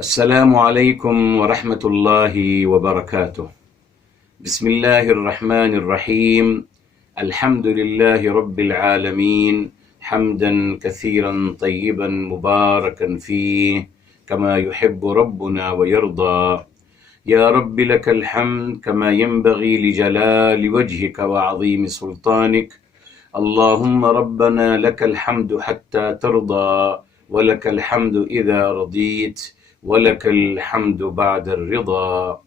السلام عليكم ورحمة الله وبركاته. بسم الله الرحمن الرحيم. الحمد لله رب العالمين، حمدا كثيرا طيبا مباركا فيه كما يحب ربنا ويرضى. يا رب لك الحمد كما ينبغي لجلال وجهك وعظيم سلطانك. اللهم ربنا لك الحمد حتى ترضى، ولك الحمد إذا رضيت، ولك الحمد بعد الرضا.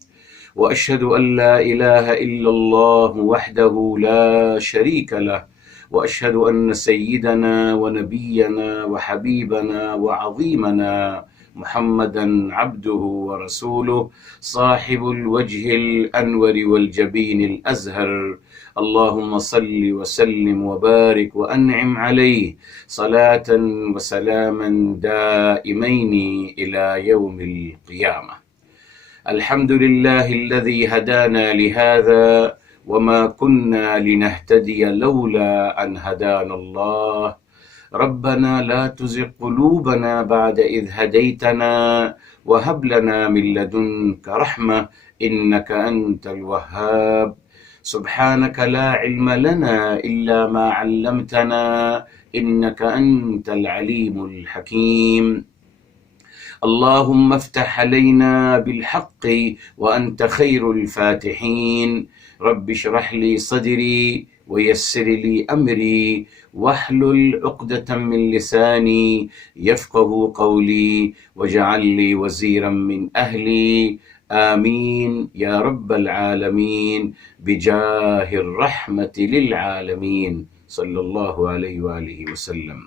وأشهد أن لا إله إلا الله وحده لا شريك له، وأشهد أن سيدنا ونبينا وحبيبنا وعظيمنا محمدا عبده ورسوله، صاحب الوجه الأنور والجبين الأزهر. اللهم صل وسلم وبارك وأنعم عليه صلاة وسلاما دائمين إلى يوم القيامة. الحمد لله الذي هدانا لهذا، وما كنا لنهتدي لولا أن هدانا الله. ربنا لا تزغ قلوبنا بعد إذ هديتنا، وهب لنا من لدنك رحمة إنك أنت الوهاب. سبحانك لا علم لنا إلا ما علمتنا إنك أنت العليم الحكيم. اللهم افتح علينا بالحق وأنت خير الفاتحين. رب اشرح لي صدري ويسر لي أمري واحلل عقدة من لساني يفقه قولي، واجعل لي وزيرا من أهلي. آمين يا رب العالمين، بجاه الرحمة للعالمين، صلى الله عليه وآله وسلم.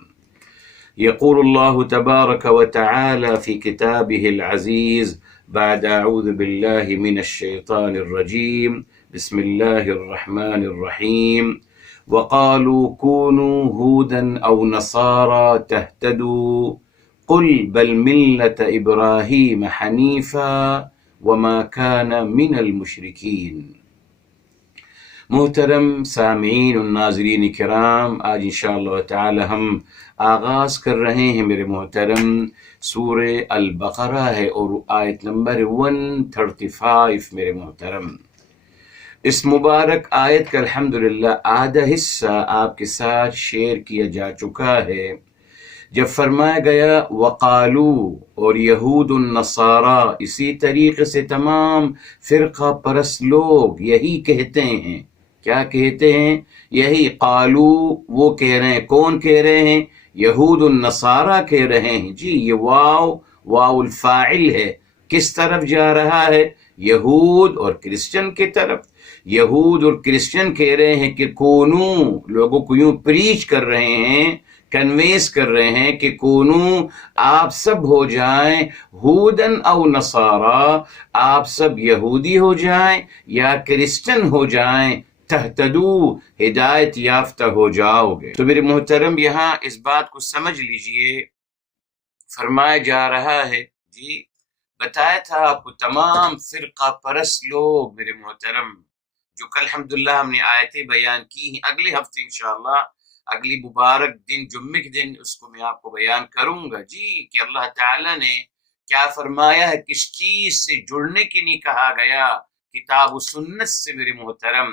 يقول الله تبارك وتعالى في كتابه العزيز بعد أعوذ بالله من الشيطان الرجيم، بسم الله الرحمن الرحيم: وقالوا كونوا هودا أو نصارى تهتدوا قل بل ملة إبراهيم حنيفا وما كان من المشركين. محترم سامعین و ناظرین کرام، آج انشاءاللہ تعالی ہم آغاز کر رہے ہیں میرے محترم سورہ البقرہ ہے اور آیت نمبر 135 میرے محترم۔ اس مبارک آیت کا الحمدللہ آدھا حصہ آپ کے ساتھ شیئر کیا جا چکا ہے، جب فرمایا گیا وقالو، اور یہود النصارہ، اسی طریقے سے تمام فرقہ پرست لوگ یہی کہتے ہیں۔ کیا کہتے ہیں؟ یہی قالو، وہ کہہ رہے ہیں۔ کون کہہ رہے ہیں؟ یہود النصارہ کہہ رہے ہیں۔ جی، یہ واو الفاعل ہے، کس طرف جا رہا ہے؟ یہود اور کرسچن کی طرف۔ یہود اور کرسچن کہہ رہے ہیں کہ کونو، لوگوں کو یوں پریچ کر رہے ہیں، کنویس کر رہے ہیں کہ کونو، آپ سب ہو جائیں، ہودن او نصارا، آپ سب یہودی ہو جائیں یا کرسچن ہو جائیں، تہتدو، ہدایت یافتہ ہو جاؤ گے۔ تو میرے محترم یہاں اس بات کو سمجھ لیجئے، فرمایا جا رہا ہے، جی بتایا تھا آپ کو تمام فرقہ پرست لوگ میرے محترم، جو کل الحمدللہ ہم نے آیتیں بیان کی ہیں، اگلے ہفتے انشاءاللہ اگلی مبارک دن جمعے کے دن اس کو میں آپ کو بیان کروں گا، جی کہ اللہ تعالیٰ نے کیا فرمایا ہے، کس چیز سے جڑنے کے لیے کہا گیا، کتاب و سنت سے میرے محترم،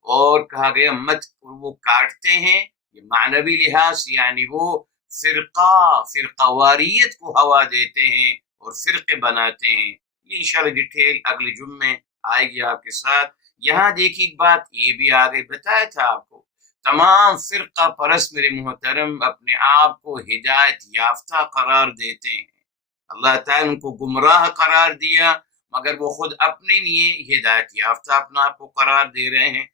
اور کہا گیا مت، وہ کاٹتے ہیں، یہ معنوی لحاظ سے یعنی وہ فرقہ واریت کو ہوا دیتے ہیں اور فرقے بناتے ہیں۔ یہ انشاءاللہ ڈیٹیل اگلے جمعے آئے گی آپ کے ساتھ۔ یہاں دیکھیے ایک بات یہ بھی آگے بتایا تھا آپ کو، تمام فرقہ پرست میرے محترم اپنے آپ کو ہدایت یافتہ قرار دیتے ہیں۔ اللہ تعالیٰ ان کو گمراہ قرار دیا، مگر وہ خود اپنے لیے ہدایت یافتہ اپنا آپ کو قرار دے رہے ہیں۔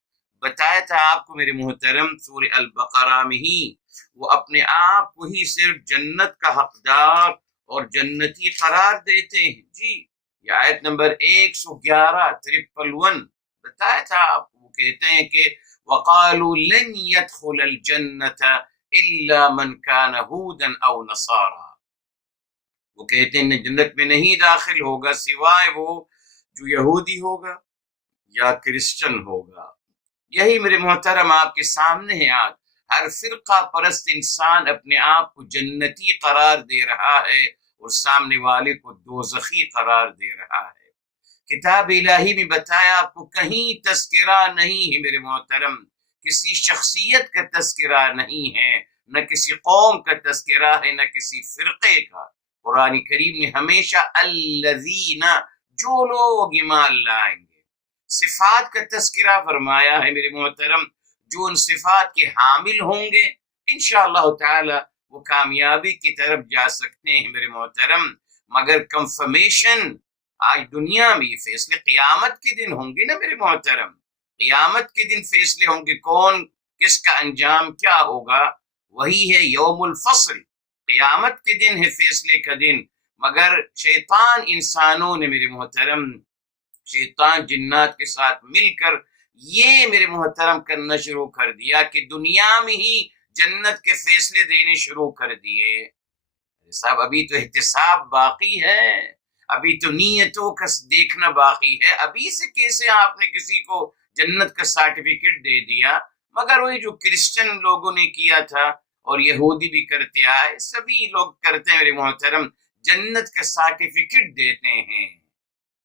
بتایا تھا آپ کو میرے محترم سورہ البقرہ میں ہی وہ اپنے آپ کو ہی صرف جنت کا حقدار اور جنتی قرار دیتے ہیں۔ جی، یہ آیت نمبر 111 بتایا تھا آپ کو، وہ کہتے ہیں کہ وَقَالُوا لَن يَدْخُلَ الْجَنَّةَ إِلَّا مَنْ كَانَ هُودًا أَوْ نَصَارَى، وہ کہتے ہیں جنت میں نہیں داخل ہوگا سوائے وہ جو یہودی ہوگا یا کرسچن ہوگا۔ یہی میرے محترم آپ کے سامنے ہے آج، ہر فرقہ پرست انسان اپنے آپ کو جنتی قرار دے رہا ہے اور سامنے والے کو دوزخی قرار دے رہا ہے۔ کتاب الہی میں بتایا آپ کو کہیں تذکرہ نہیں ہے میرے محترم، کسی شخصیت کا تذکرہ نہیں ہے، نہ کسی قوم کا تذکرہ ہے، نہ کسی فرقے کا۔ قرآن کریم نے ہمیشہ الذین، جو لوگ ایمان لائیں گے، صفات کا تذکرہ فرمایا ہے میرے محترم، جو ان صفات کے حامل ہوں گے انشاءاللہ تعالی وہ کامیابی کی طرف جا سکتے ہیں میرے محترم۔ مگر کنفرمیشن آج دنیا میں یہ فیصلے قیامت کے دن ہوں گے نا میرے محترم، قیامت کے دن فیصلے ہوں گے کون کس کا انجام کیا ہوگا، وہی ہے یوم الفصل، قیامت کے دن ہے فیصلے کا دن۔ مگر شیطان انسانوں نے میرے محترم، شیطان جنات کے ساتھ مل کر یہ میرے محترم کرنا شروع کر دیا کہ دنیا میں ہی جنت کے فیصلے دینے شروع کر دیے۔ صاحب ابھی تو احتساب باقی ہے، ابھی تو نیتوں کا دیکھنا باقی ہے، ابھی سے کیسے آپ نے کسی کو جنت کا سرٹیفکیٹ دے دیا؟ مگر وہی جو کرسچن لوگوں نے کیا تھا اور یہودی بھی کرتے آئے، سبھی لوگ کرتے ہیں میرے محترم، جنت کا سرٹیفکیٹ دیتے ہیں۔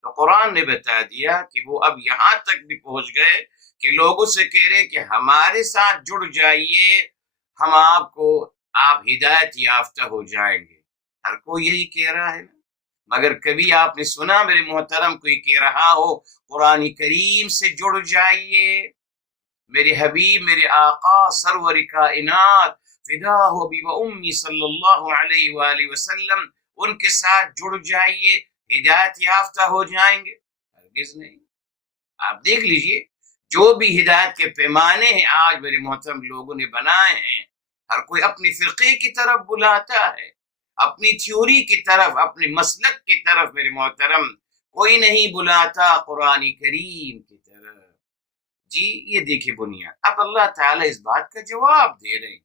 تو قرآن نے بتا دیا کہ وہ اب یہاں تک بھی پہنچ گئے کہ لوگوں سے کہہ رہے کہ ہمارے ساتھ جڑ جائیے، ہم آپ ہدایت یافتہ ہو جائیں گے۔ ہر کوئی یہی کہہ رہا ہے نا، مگر کبھی آپ نے سنا میرے محترم کوئی کہہ رہا ہو قرآن کریم سے جڑ جائیے، میرے حبیب میرے آقا سرور کائنات فدا ہو بھی و امی صلی اللہ علیہ وآلہ وسلم، ان کے ساتھ جڑ جائیے ہدایت یافتہ ہو جائیں گے؟ ہرگز نہیں۔ آپ دیکھ لیجئے جو بھی ہدایت کے پیمانے ہیں آج میرے محترم لوگوں نے بنائے ہیں، ہر کوئی اپنی فرقے کی طرف بلاتا ہے، اپنی تھیوری کی طرف، اپنے مسلک کی طرف میرے محترم، کوئی نہیں بلاتا قرآن کریم کی طرف۔ جی یہ دیکھیں بنیاد، اب اللہ تعالیٰ اس بات کا جواب دے رہے ہیں۔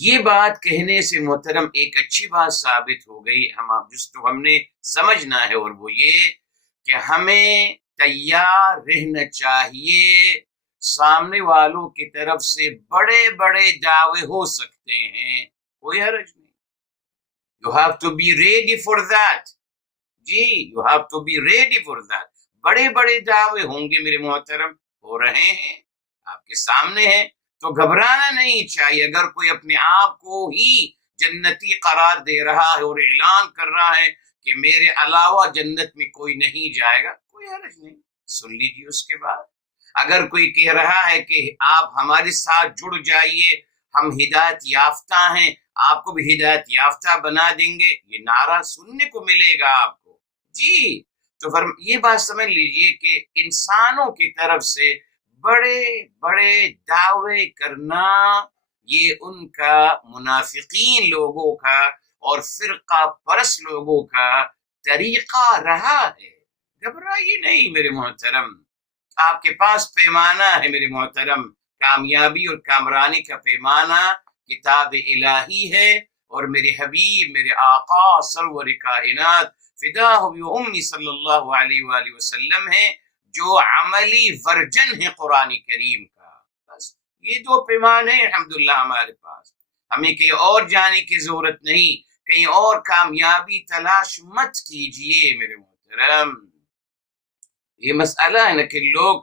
یہ بات کہنے سے محترم ایک اچھی بات ثابت ہو گئی، جس کو ہم نے سمجھنا ہے، اور وہ یہ کہ ہمیں تیار رہنا چاہیے۔ سامنے والوں کی طرف سے بڑے بڑے دعوے ہو سکتے ہیں، کوئی حرج نہیں۔ You have to be ready for that۔ G you have to be ready for that۔ بڑے بڑے دعوے ہوں گے میرے محترم، ہو رہے ہیں، آپ کے سامنے ہیں، تو گھبرانا نہیں چاہیے۔ اگر کوئی اپنے آپ کو ہی جنتی قرار دے رہا ہے اور اعلان کر رہا ہے کہ میرے علاوہ جنت میں کوئی نہیں جائے گا، کوئی حرج نہیں، سن لیجیے اس کے بعد۔ اگر کوئی کہہ رہا ہے کہ آپ ہمارے ساتھ جڑ جائیے، ہم ہدایت یافتہ ہیں، آپ کو بھی ہدایت یافتہ بنا دیں گے، یہ نعرہ سننے کو ملے گا آپ کو۔ جی تو یہ بات سمجھ لیجئے کہ انسانوں کی طرف سے بڑے بڑے دعوے کرنا یہ ان کا منافقین لوگوں کا اور فرقہ پرست لوگوں کا طریقہ رہا ہے۔ گھبرائیے نہیں میرے محترم، آپ کے پاس پیمانہ ہے میرے محترم، کامیابی اور کامرانی کا پیمانہ کتاب الہی ہے، اور میرے حبیب میرے آقا سرور کائنات فدا ہو امی صلی اللہ علیہ وآلہ وسلم ہے، جو عملی ورژن ہے قرآن کریم کا۔ بس یہ دو پیمانے ہیں الحمدللہ ہمارے پاس، ہمیں کہیں اور جانے کی ضرورت نہیں، کہیں اور کامیابی تلاش مت کیجئے میرے محترم۔ یہ مسئلہ ہے نا کہ لوگ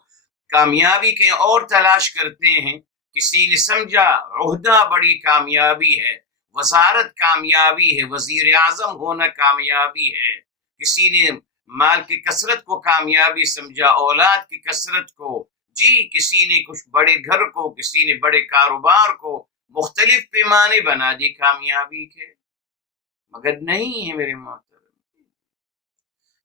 کامیابی کہیں اور تلاش کرتے ہیں، کسی نے سمجھا عہدہ بڑی کامیابی ہے، وزارت کامیابی ہے، وزیر اعظم ہونا کامیابی ہے، کسی نے مال کی کثرت کو کامیابی سمجھا، اولاد کی کثرت کو، جی کسی نے کچھ بڑے گھر کو، کسی نے بڑے کاروبار کو، مختلف پیمانے بنا دی کامیابی کے، مگر نہیں ہے میرے محترم،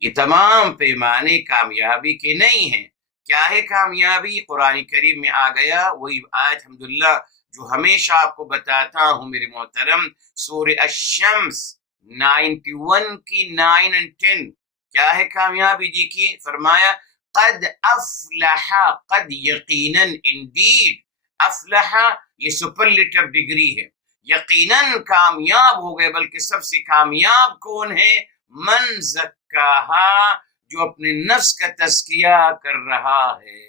یہ تمام پیمانے کامیابی کے نہیں ہیں۔ کیا ہے کامیابی؟ قرآن کریم میں آ گیا وہی آیت الحمدللہ جو ہمیشہ آپ کو بتاتا ہوں میرے محترم، سورہ الشمس 91 کی 9 اور 10۔ کیا ہے کامیابی؟ دیکھیے فرمایا قد افلح، قد یقیناً، انڈیڈ، افلح یہ سپرلیٹو ڈگری ہے، یقیناً کامیاب ہو گئے، بلکہ سب سے کامیاب کون ہے؟ من زکاہا، جو اپنے نفس کا تزکیہ کر رہا ہے۔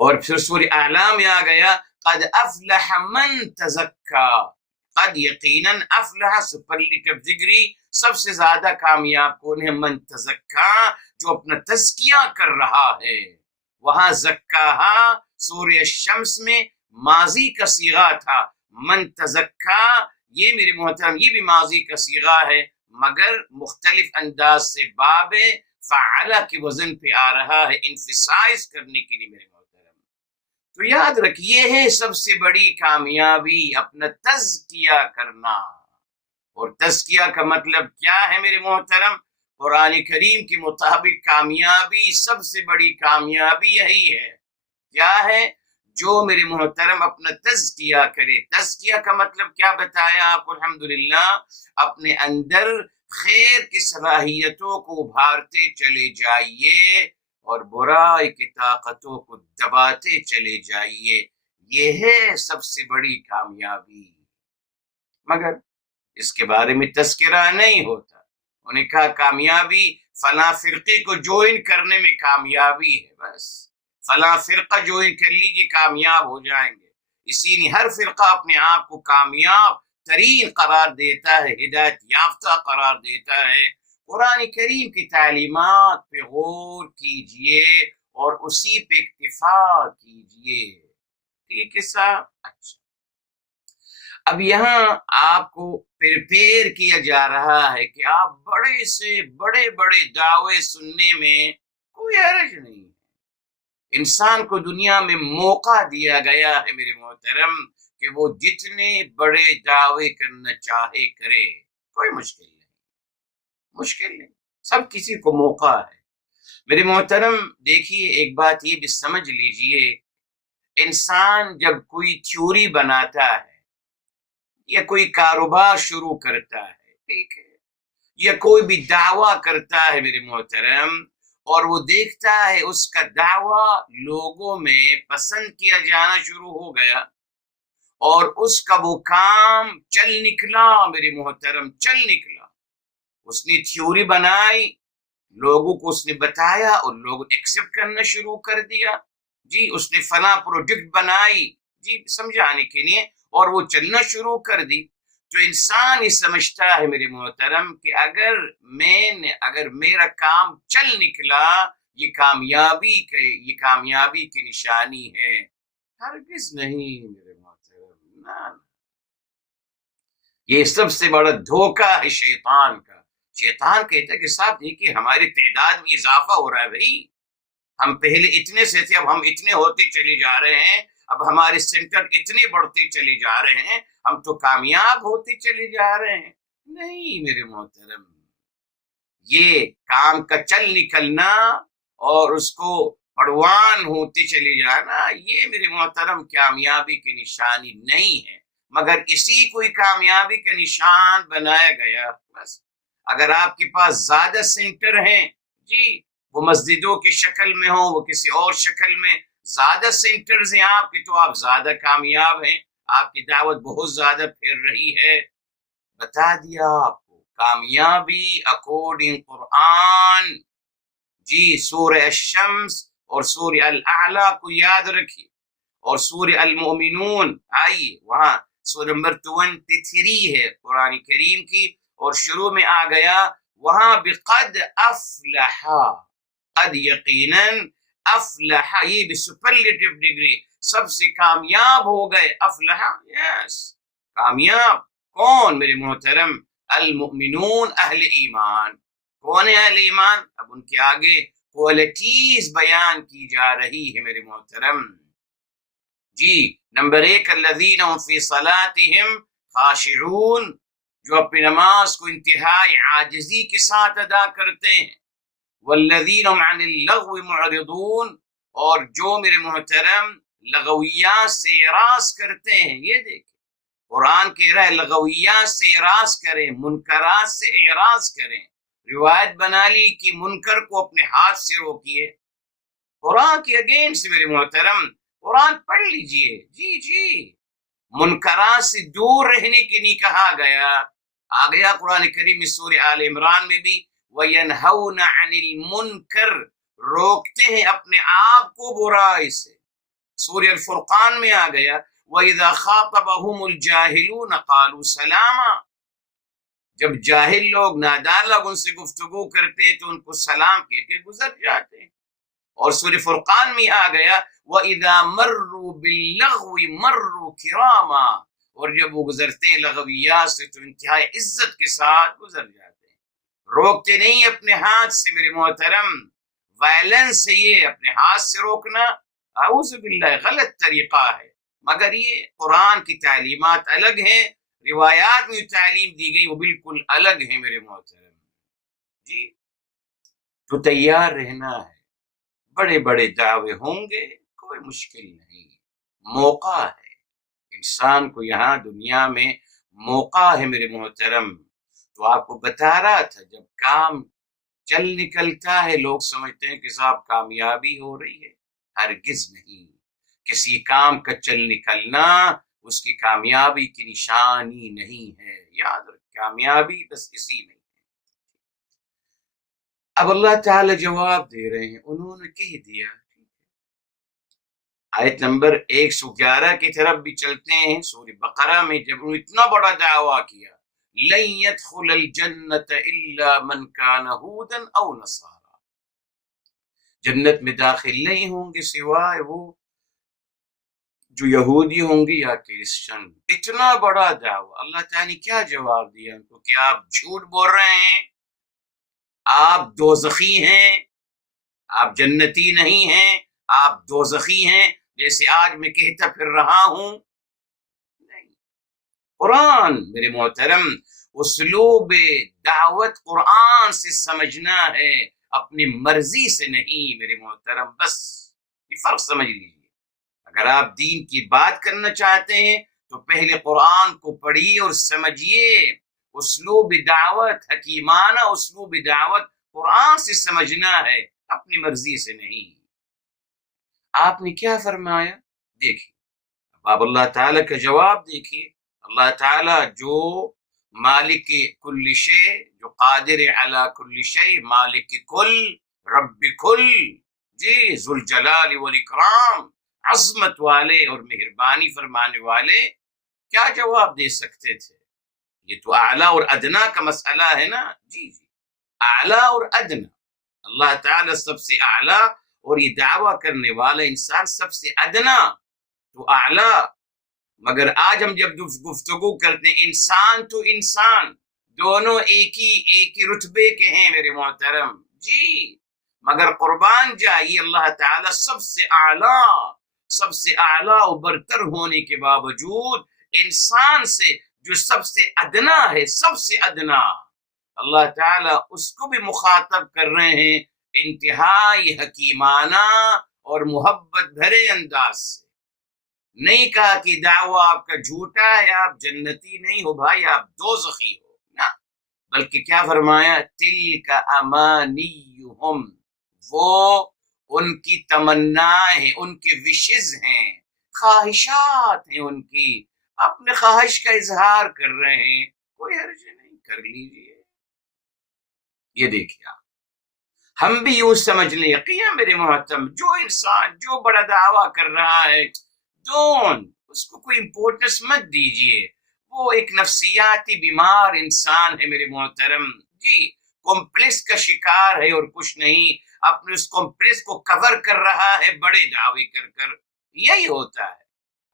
اور پھر سورہ اعلی میں آ گیا قد افلح من تزکا، قد یقیناً افلح سپرلیٹو ڈگری سب سے زیادہ کامیاب کون ہے؟ من تزکا جو اپنا تزکیہ کر رہا ہے. وہاں زکاہا سورہ الشمس میں ماضی کا صیغہ تھا. من تزکا یہ میرے محترم یہ بھی ماضی کا صیغہ ہے مگر مختلف انداز سے باب فعلا کے وزن پہ آ رہا ہے انفسائز کرنے کے لیے میرے محترم. تو یاد رکھیے ہے سب سے بڑی کامیابی اپنا تزکیہ کرنا. اور تزکیہ کا مطلب کیا ہے میرے محترم؟ قرآن کریم کے مطابق کامیابی سب سے بڑی کامیابی یہی ہے. کیا ہے؟ جو میرے محترم اپنا تزکیہ کرے. تزکیہ کا مطلب کیا بتایا آپ کو الحمدللہ؟ اپنے اندر خیر کی صلاحیتوں کو ابھارتے چلے جائیے اور برائی کی طاقتوں کو دباتے چلے جائیے. یہ ہے سب سے بڑی کامیابی. مگر اس کے بارے میں تذکرہ نہیں ہوتا. انہوں نے کہا کامیابی فلاں فرقے کو جوائن کرنے میں کامیابی ہے، بس فلاں فرقہ جوائن کر لیجیے کامیاب ہو جائیں گے. اسی لیے ہر فرقہ اپنے آپ کو کامیاب ترین قرار دیتا ہے، ہدایت یافتہ قرار دیتا ہے. قرآن کریم کی تعلیمات پہ غور کیجئے اور اسی پہ اکتفا کیجئے. ٹھیک ہے صاحب؟ اچھا، اب یہاں آپ کو پریپیئر کیا جا رہا ہے کہ آپ بڑے سے بڑے بڑے دعوے سننے میں کوئی حرج نہیں. انسان کو دنیا میں موقع دیا گیا ہے میرے محترم کہ وہ جتنے بڑے دعوے کرنا چاہے کرے، کوئی مشکل نہیں. سب کسی کو موقع ہے میرے محترم. دیکھیے ایک بات یہ بھی سمجھ لیجئے، انسان جب کوئی تھیوری بناتا ہے یا کوئی کاروبار شروع کرتا ہے، ٹھیک ہے، یا کوئی بھی دعویٰ کرتا ہے میرے محترم، اور وہ دیکھتا ہے اس کا دعویٰ لوگوں میں پسند کیا جانا شروع ہو گیا اور اس کا وہ کام چل نکلا میرے محترم، چل نکلا. اس نے تھیوری بنائی، لوگوں کو اس نے بتایا اور لوگ ایکسپٹ کرنا شروع کر دیا. جی اس نے فلاں پروڈکٹ بنائی، جی سمجھانے کے لیے، اور وہ چلنا شروع کر دی. تو انسان یہ سمجھتا ہے میرے محترم کہ اگر میرا کام چل نکلا یہ کامیابی کی نشانی ہے. ہرگز نہیں میرے محترم، نہ. یہ سب سے بڑا دھوکہ ہے شیطان کا. شیطان کہتا ہے کہ صاحب دیکھیے ہماری تعداد میں اضافہ ہو رہا ہے بھائی، ہم پہلے اتنے سے تھے اب ہم اتنے ہوتے چلے جا رہے ہیں، اب ہمارے سینٹر اتنے بڑھتے چلے جا رہے ہیں، ہم تو کامیاب ہوتے چلے جا رہے ہیں. نہیں میرے محترم، یہ کام کا چل نکلنا اور اس کو پڑوان ہوتے چلے جانا یہ میرے محترم کامیابی کی نشانی نہیں ہے، مگر اسی کوئی کامیابی کا نشان بنایا گیا. بس اگر آپ کے پاس زیادہ سینٹر ہیں، جی وہ مسجدوں کی شکل میں ہوں، وہ کسی اور شکل میں، زیادہ سینٹرز ہیں آپ کی تو آپ زیادہ کامیاب ہیں، آپ کی دعوت بہت زیادہ پھیر رہی ہے. بتا دیا آپ کو کامیابی اکارڈنگ قرآن. جی سورہ الشمس اور سورہ الاعلیٰ کو یاد رکھیے، اور سورہ المؤمنون آئیے وہاں سورہ نمبر 23 ہے قرآن کریم کی، اور شروع میں آ گیا وہاں بقد افلح، قد یقیناً افلح، یہ بھی سپرلیٹو ڈگری، سب سے کامیاب ہو گئے. افلح، یس کامیاب. کون میرے محترم؟ المؤمنون، اہل ایمان. کون ہے اہل ایمان؟ اب ان کے آگے کوالٹیز بیان کی جا رہی ہے میرے محترم. جی نمبر 1 الذین هم فی صلاتهم خاشعون، جو اپنی نماز کو انتہائی عاجزی کے ساتھ ادا کرتے ہیں. والذین هم عن اللغو معرضون، اور جو میرے محترم لغویات سے اعراض کرتے ہیں. یہ دیکھیں قرآن کہہ رہا ہے لغویات سے اعراض کریں، منکرات سے اعراض کریں. روایت بنا لی کہ منکر کو اپنے ہاتھ سے روکیے. قرآن کے اگینسٹ میرے محترم قرآن پڑھ لیجئے. جی منکرات سے دور رہنے کے لیے کہا گیا. آ گیا قرآن کریم میں سورہ آل عمران میں بھی وَيَنْهَوْنَ عَنِ الْمُنْكَرِ، روکتے ہیں اپنے آپ کو برائی سے. سورہ الفرقان میں آ گیا وَإِذَا خَاطَبَهُمُ الْجَاهِلُونَ قَالُوا سَلَامًا، جب جاہل لوگ، نادان لوگ ان سے گفتگو کرتے ہیں تو ان کو سلام کہہ کے گزر جاتے ہیں۔ اور سورہ فرقان میں آ گیا وَإِذَا مَرُّوا بِاللَّغْوِ مَرُّوا كِرَامًا، اور جب وہ گزرتے ہیں لغویات سے تو انتہائی عزت کے ساتھ گزر جاتے ہیں، روکتے نہیں اپنے ہاتھ سے میرے محترم۔ وائلنس سے، یہ اپنے ہاتھ سے روکنا اعوذ باللہ غلط طریقہ ہے، مگر یہ قرآن کی تعلیمات الگ ہیں، روایات میں تعلیم دی گئی وہ بالکل الگ ہیں میرے محترم جی۔ تو تیار رہنا ہے، بڑے بڑے دعوے ہوں گے، کوئی مشکل نہیں، موقع ہے انسان کو، یہاں دنیا میں موقع ہے میرے محترم۔ تو آپ کو بتا رہا تھا جب کام چل نکلتا ہے لوگ سمجھتے ہیں کہ صاحب کامیابی ہو رہی ہے، ہرگز نہیں۔ کسی کام کا چل نکلنا اس کی کامیابی کی نشانی نہیں ہے، یاد رکھ، کامیابی بس اسی میں۔ اب اللہ تعالی جواب دے رہے ہیں، انہوں نے کہہ دیا۔ آیت نمبر 111 کی طرف بھی چلتے ہیں، سورہ بقرہ میں جب انہوں نے اتنا بڑا دعویٰ کیا لن يدخل الجنت الا من كان هودا او نصارا، جنت میں داخل نہیں ہوں گے سوائے وہ جو یہودی ہوں گے یا کرسچن۔ اتنا بڑا دعویٰ، اللہ تعالیٰ نے کیا جواب دیا ان کو کہ آپ جھوٹ بول رہے ہیں، آپ دوزخی ہیں، آپ جنتی نہیں ہیں، آپ دوزخی ہیں جیسے آج میں کہتا پھر رہا ہوں۔ نہیں، قرآن میرے محترم، اسلوب دعوت قرآن سے سمجھنا ہے، اپنی مرضی سے نہیں میرے محترم، بس یہ فرق سمجھ لیجیے۔ اگر آپ دین کی بات کرنا چاہتے ہیں تو پہلے قرآن کو پڑھیے اور سمجھیے، اسلوب دعوت، حکیمانہ اسلوب دعوت قرآن سے سمجھنا ہے، اپنی مرضی سے نہیں۔ آپ نے کیا فرمایا دیکھیے، اب آپ اللہ تعالیٰ کا جواب دیکھیے۔ اللہ تعالیٰ جو مالک کل شے، جو قادر علی کل شے، مالک کل، رب کل، جی، ذوالجلال والاکرام، عظمت والے اور مہربانی فرمانے والے، کیا جواب دے سکتے تھے؟ یہ تو اعلیٰ اور ادنا کا مسئلہ ہے نا، جی جی، اعلیٰ اور ادنا، اللہ تعالیٰ سب سے اعلیٰ اور یہ دعویٰ کرنے والا انسان سب سے ادنا، تو اعلیٰ۔ مگر آج ہم جب گفتگو کرتے ہیں انسان تو انسان، دونوں ایک ہی رتبے کے ہیں میرے محترم جی، مگر قربان جائیے اللہ تعالیٰ سب سے اعلیٰ و برتر ہونے کے باوجود انسان سے جو سب سے ادنا ہے، سب سے ادنا، اللہ تعالیٰ اس کو بھی مخاطب کر رہے ہیں انتہائی حکیمانہ اور محبت بھرے انداز سے۔ نہیں کہا کہ دعویٰ آپ کا جھوٹا ہے، آپ جنتی نہیں ہو بھائی، آپ دوزخی ہو، نہ، بلکہ کیا فرمایا، تلک امانیہم، وہ ان کی تمنائیں ہیں، ان کی وشز ہیں، خواہشات ہیں ان کی، اپنے خواہش کا اظہار کر رہے ہیں، کوئی حرج نہیں، کر لیجیے۔ یہ دیکھیے آپ، ہم بھی یوں سمجھ لیں، یقین میرے محترم، جو انسان جو بڑا دعویٰ کر رہا ہے اس کو کوئی امپورٹنس مت دیجیے، وہ ایک نفسیاتی بیمار انسان ہے میرے محترم جی، کمپلیکس کا شکار ہے اور کچھ نہیں، اپنے اس کمپلیکس کو کور کر رہا ہے بڑے دعوے کر۔ یہی ہوتا ہے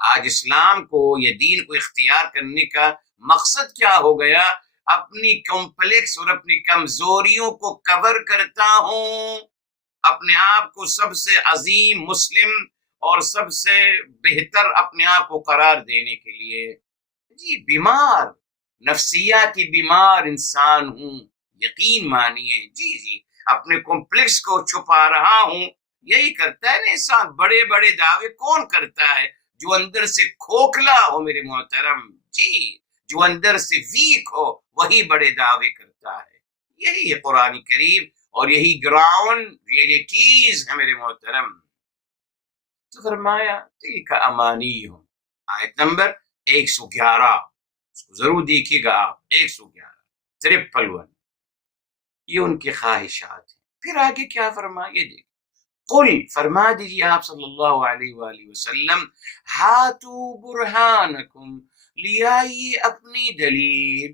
آج اسلام کو یا دین کو اختیار کرنے کا مقصد کیا ہو گیا، اپنی کمپلیکس اور اپنی کمزوریوں کو کور کرتا ہوں، اپنے آپ کو سب سے عظیم مسلم اور سب سے بہتر اپنے آپ کو قرار دینے کے لیے، جی، بیمار، نفسیاتی بیمار انسان ہوں، یقین مانیے، جی، اپنے کمپلیکس کو چھپا رہا ہوں۔ یہی کرتا ہے نا انسان، بڑے بڑے دعوے کون کرتا ہے؟ جو اندر سے کھوکھلا ہو میرے محترم جی، جو اندر سے ویک ہو وہی بڑے دعوے کرتا ہے۔ یہی ہے قرآن کریم اور یہی گراؤنڈ ریئلٹیز ہے میرے محترم۔ تو فرمایا تلک امانیہم، آیت نمبر 111، اس کو ضرور دیکھیے گا آپ، 111 53، یہ ان کی خواہشات ہیں۔ پھر آگے کیا فرمایا، دیکھ قل فرما دیجیے آپ صلی اللہ علیہ وآلہ وسلم، ہاتو برہانکم، لے آئیے اپنی دلیل،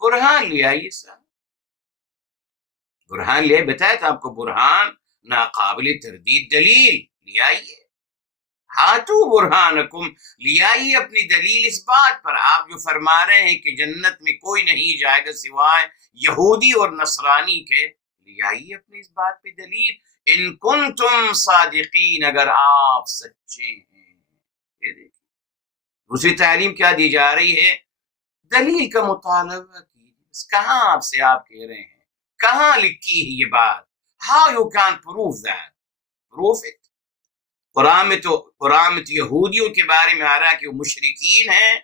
برہان لے آئیے صاحب، برہان لے بتایا تھا آپ کو، برہان ناقابل تردید دلیل لے آئیے، ہاتو برہانکم، لے آئیے اپنی دلیل اس بات پر، آپ جو فرما رہے ہیں کہ جنت میں کوئی نہیں جائے گا سوائے یہودی اور نصرانی کے، لے آئیے اپنی اس بات پہ دلیل، ان کنتم صادقین، اگر آپ سچے ہیں۔ یہ دیکھیں دوسری تعلیم کیا دی جا رہی ہے، دلیل کا مطالبہ کیجیے، کہاں آپ سے آپ کہہ رہے ہیں، کہاں لکھی ہے یہ بات، how you can prove that، prove it۔ قرآن میں تو یہودیوں کے بارے میں آ رہا ہے کہ وہ مشرکین ہیں،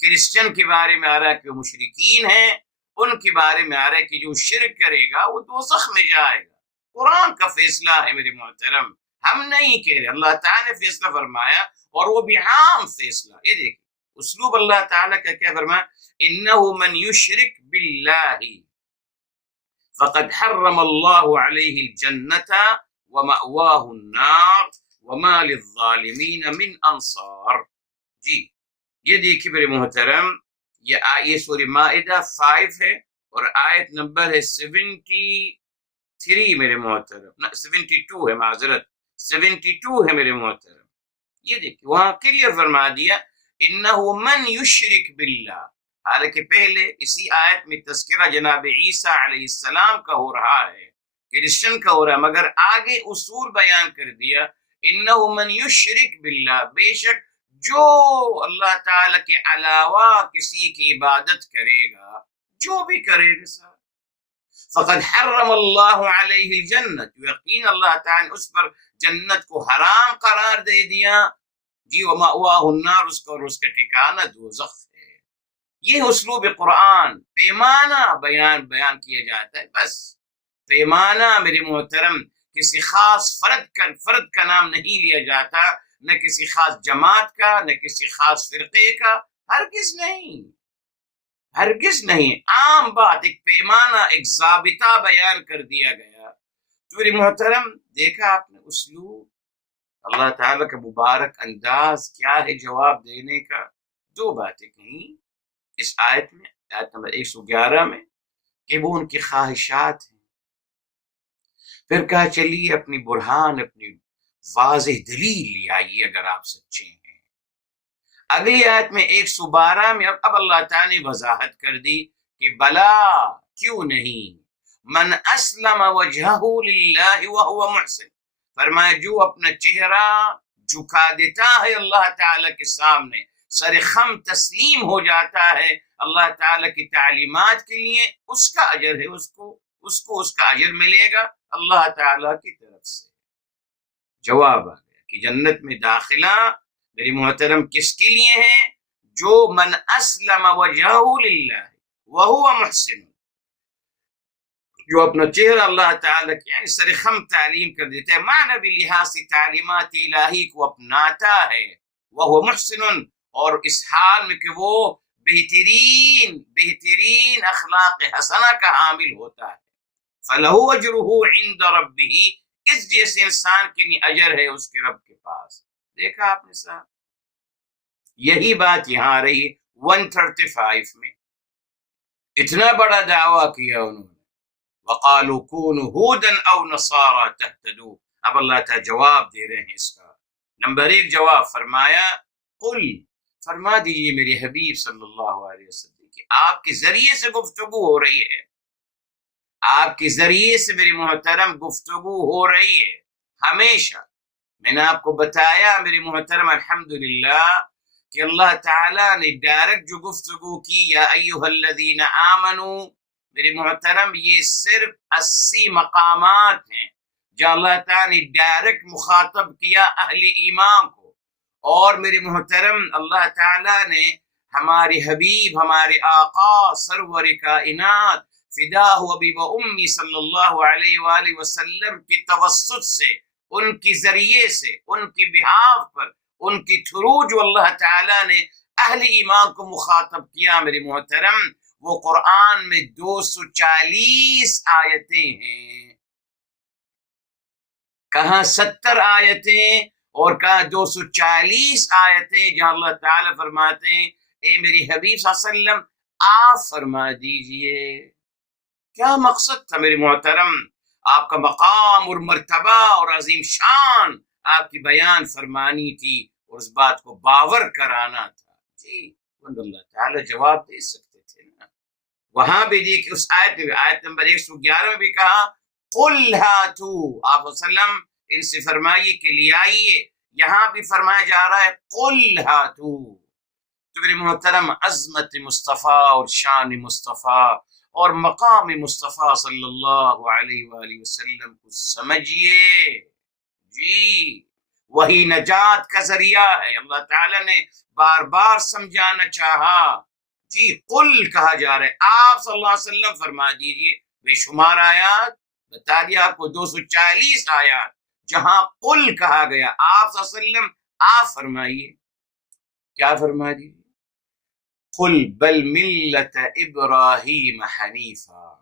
کرسچن کے بارے میں آ رہا ہے کہ وہ مشرکین ہیں، ان کے بارے میں آ رہا ہے کہ جو شرک کرے گا وہ دوزخ میں جائے گا۔ قرآن کا فیصلہ ہے میرے محترم، ہم نہیں کہہ رہے، اللہ تعالیٰ نے فیصلہ فرمایا اور وہ بھی عام فیصلہ۔ یہ دیکھیں اسلوب اللہ تعالیٰ کا کیا فرمایا، انہ من یشرک باللہ فقد حرم اللہ علیہ الجنۃ ومأواہ النار وما للظالمین من انصار۔ جی یہ دیکھیے میرے محترم، یہ سورہ مائدہ 5 ہے اور آیت نمبر ہے 73 میرے محترم، 72 ہے، معذرت 72 ہے میرے محترم۔ یہ دیکھیے وہاں کلیئر فرما دیا انہ من یشرک باللہ، حالانکہ پہلے اسی آیت میں تذکرہ جناب عیسیٰ علیہ السلام کا ہو رہا ہے، کرسچن کا ہو رہا ہے، مگر آگے اصول بیان کر دیا، انہ من یشرک باللہ، بے شک جو اللہ تعالی کے علاوہ کسی کی عبادت کرے گا، جو بھی کرے گا سر، فقد حرم اللہ علیہ الجنت، یقین اللہ تعالی نے اس پر جنت کو حرام قرار دے دیا، جی ومأواہ النار، اس کا اور اس کا ٹھکانہ دوزخ ہے۔ یہ اسلوب قرآن، پیمانہ بیان کیا جاتا ہے، بس پیمانہ میرے محترم، کسی خاص فرد کا نام نہیں لیا جاتا، نہ کسی خاص جماعت کا، نہ کسی خاص فرقے کا، ہرگز نہیں، ہرگز نہیں، عام بات، ایک پیمانہ، ایک ضابطہ بیان کر دیا گیا۔ تو میرے محترم دیکھا آپ نے اسلوب، اللہ تعالیٰ کا مبارک انداز کیا ہے جواب دینے کا۔ دو باتیں کہیں اس آیت میں، آیت نمبر 111 میں، کہ وہ ان کی خواہشات ہیں، پھر کہا چلیے اپنی برہان، اپنی واضح دلیل لے آئیے اگر آپ سچے ہیں۔ اگلی آیت میں 112 میں اب اللہ تعالیٰ نے وضاحت کر دی کہ بلا، کیوں نہیں، من اسلم وجہہ للہ وہو محسن، فرمایا جو اپنا چہرہ جھکا دیتا ہے اللہ تعالیٰ کے سامنے، سر خم تسلیم ہو جاتا ہے اللہ تعالیٰ کی تعلیمات کے لیے، اس کا اجر ہے، اس کو اس کا اجر ملے گا اللہ تعالیٰ کی طرف سے۔ جواب آ گیا کہ جنت میں داخلہ میری محترم کس کے لیے ہے، جو من اسلم وجہہ للہ وہو محسن، جو اپنا چہرہ اللہ تعالیٰ کی یعنی سر خم تعلیم کر دیتا ہے، معنوی لحاظ سے تعلیمات الہی کو اپناتا ہے، وہو محسن، اور اس حال میں کہ وہ بہترین اخلاق حسنہ کا حامل ہوتا ہے، فَلَهُ أَجْرُهُ عِنْدَ رَبِّهِ، اس جیسے انسان کے لیے اجر ہے اس کے رب کے پاس۔ دیکھا آپ نے صاحب، یہی بات یہاں آ رہی ہے 135 میں، اتنا بڑا دعویٰ کیا انہوں نے، وَقَالُوا كُونُوا هُودًا أَوْ نَصَارَىٰ تَهْتَدُوا، اب اللہ تعالیٰ جواب دے رہے ہیں اس کا۔ نمبر 1 جواب فرمایا، قل، فرما دیجیے میرے حبیب صلی اللہ علیہ وسلم کہ آپ کے ذریعے سے گفتگو ہو رہی ہے، آپ کے ذریعے سے میرے محترم گفتگو ہو رہی ہے ہمیشہ۔ میں نے آپ کو بتایا میرے محترم الحمدللہ کہ اللہ تعالیٰ نے ڈائریکٹ جو گفتگو کی، یا ایہا الذین آمنو، میرے محترم یہ صرف 80 مقامات ہیں جہاں اللہ تعالیٰ نے ڈائریکٹ مخاطب کیا اہل ایمان کو، اور میرے محترم اللہ تعالیٰ نے ہمارے حبیب، ہمارے آقا سرور کائنات فداہ ابی و امی صلی اللہ علیہ وآلہ وسلم کی توسط سے، ان کی ذریعے سے، ان کی بہاف پر، ان کی تھرو جو اللہ تعالیٰ نے اہل ایمان کو مخاطب کیا میرے محترم، وہ قرآن میں 240 آیتیں ہیں۔ کہاں 70 آیتیں اور کہاں 240 آیتیں جہاں اللہ تعالیٰ فرماتے ہیں اے میری حبیب صلی اللہ علیہ وسلم آپ فرما دیجئے۔ کیا مقصد تھا میرے محترم؟ آپ کا مقام اور مرتبہ اور عظیم شان آپ کی بیان فرمانی تھی اور اس بات کو باور کرانا تھا۔ جی اللہ تعالیٰ جواب دے سکتے تھے نا۔ وہاں بھی دیکھیں اس آیت میں، آیت نمبر 111 میں بھی کہا قل ہاتو، آپ وسلم ان سے فرمائیے کہ لے آئیے۔ یہاں بھی فرمایا جا رہا ہے قل ہاتو۔ تو میرے محترم عظمت مصطفیٰ اور شان مصطفیٰ اور مقام مصطفیٰ صلی اللہ علیہ وآلہ وسلم کو سمجھیے۔ جی وہی نجات کا ذریعہ ہے، اللہ تعالیٰ نے بار بار سمجھانا چاہا۔ جی قل کہا جا رہا ہے، آپ صلی اللہ علیہ وسلم فرما دیجئے۔ بے شمار آیات بتا دیا آپ کو، 240 آیات جہاں قل کہا گیا، آپ صلی اللہ علیہ وسلم آپ فرمائیے۔ کیا فرما دیجئے؟ قل بل ملت ابراہیم حنیفا،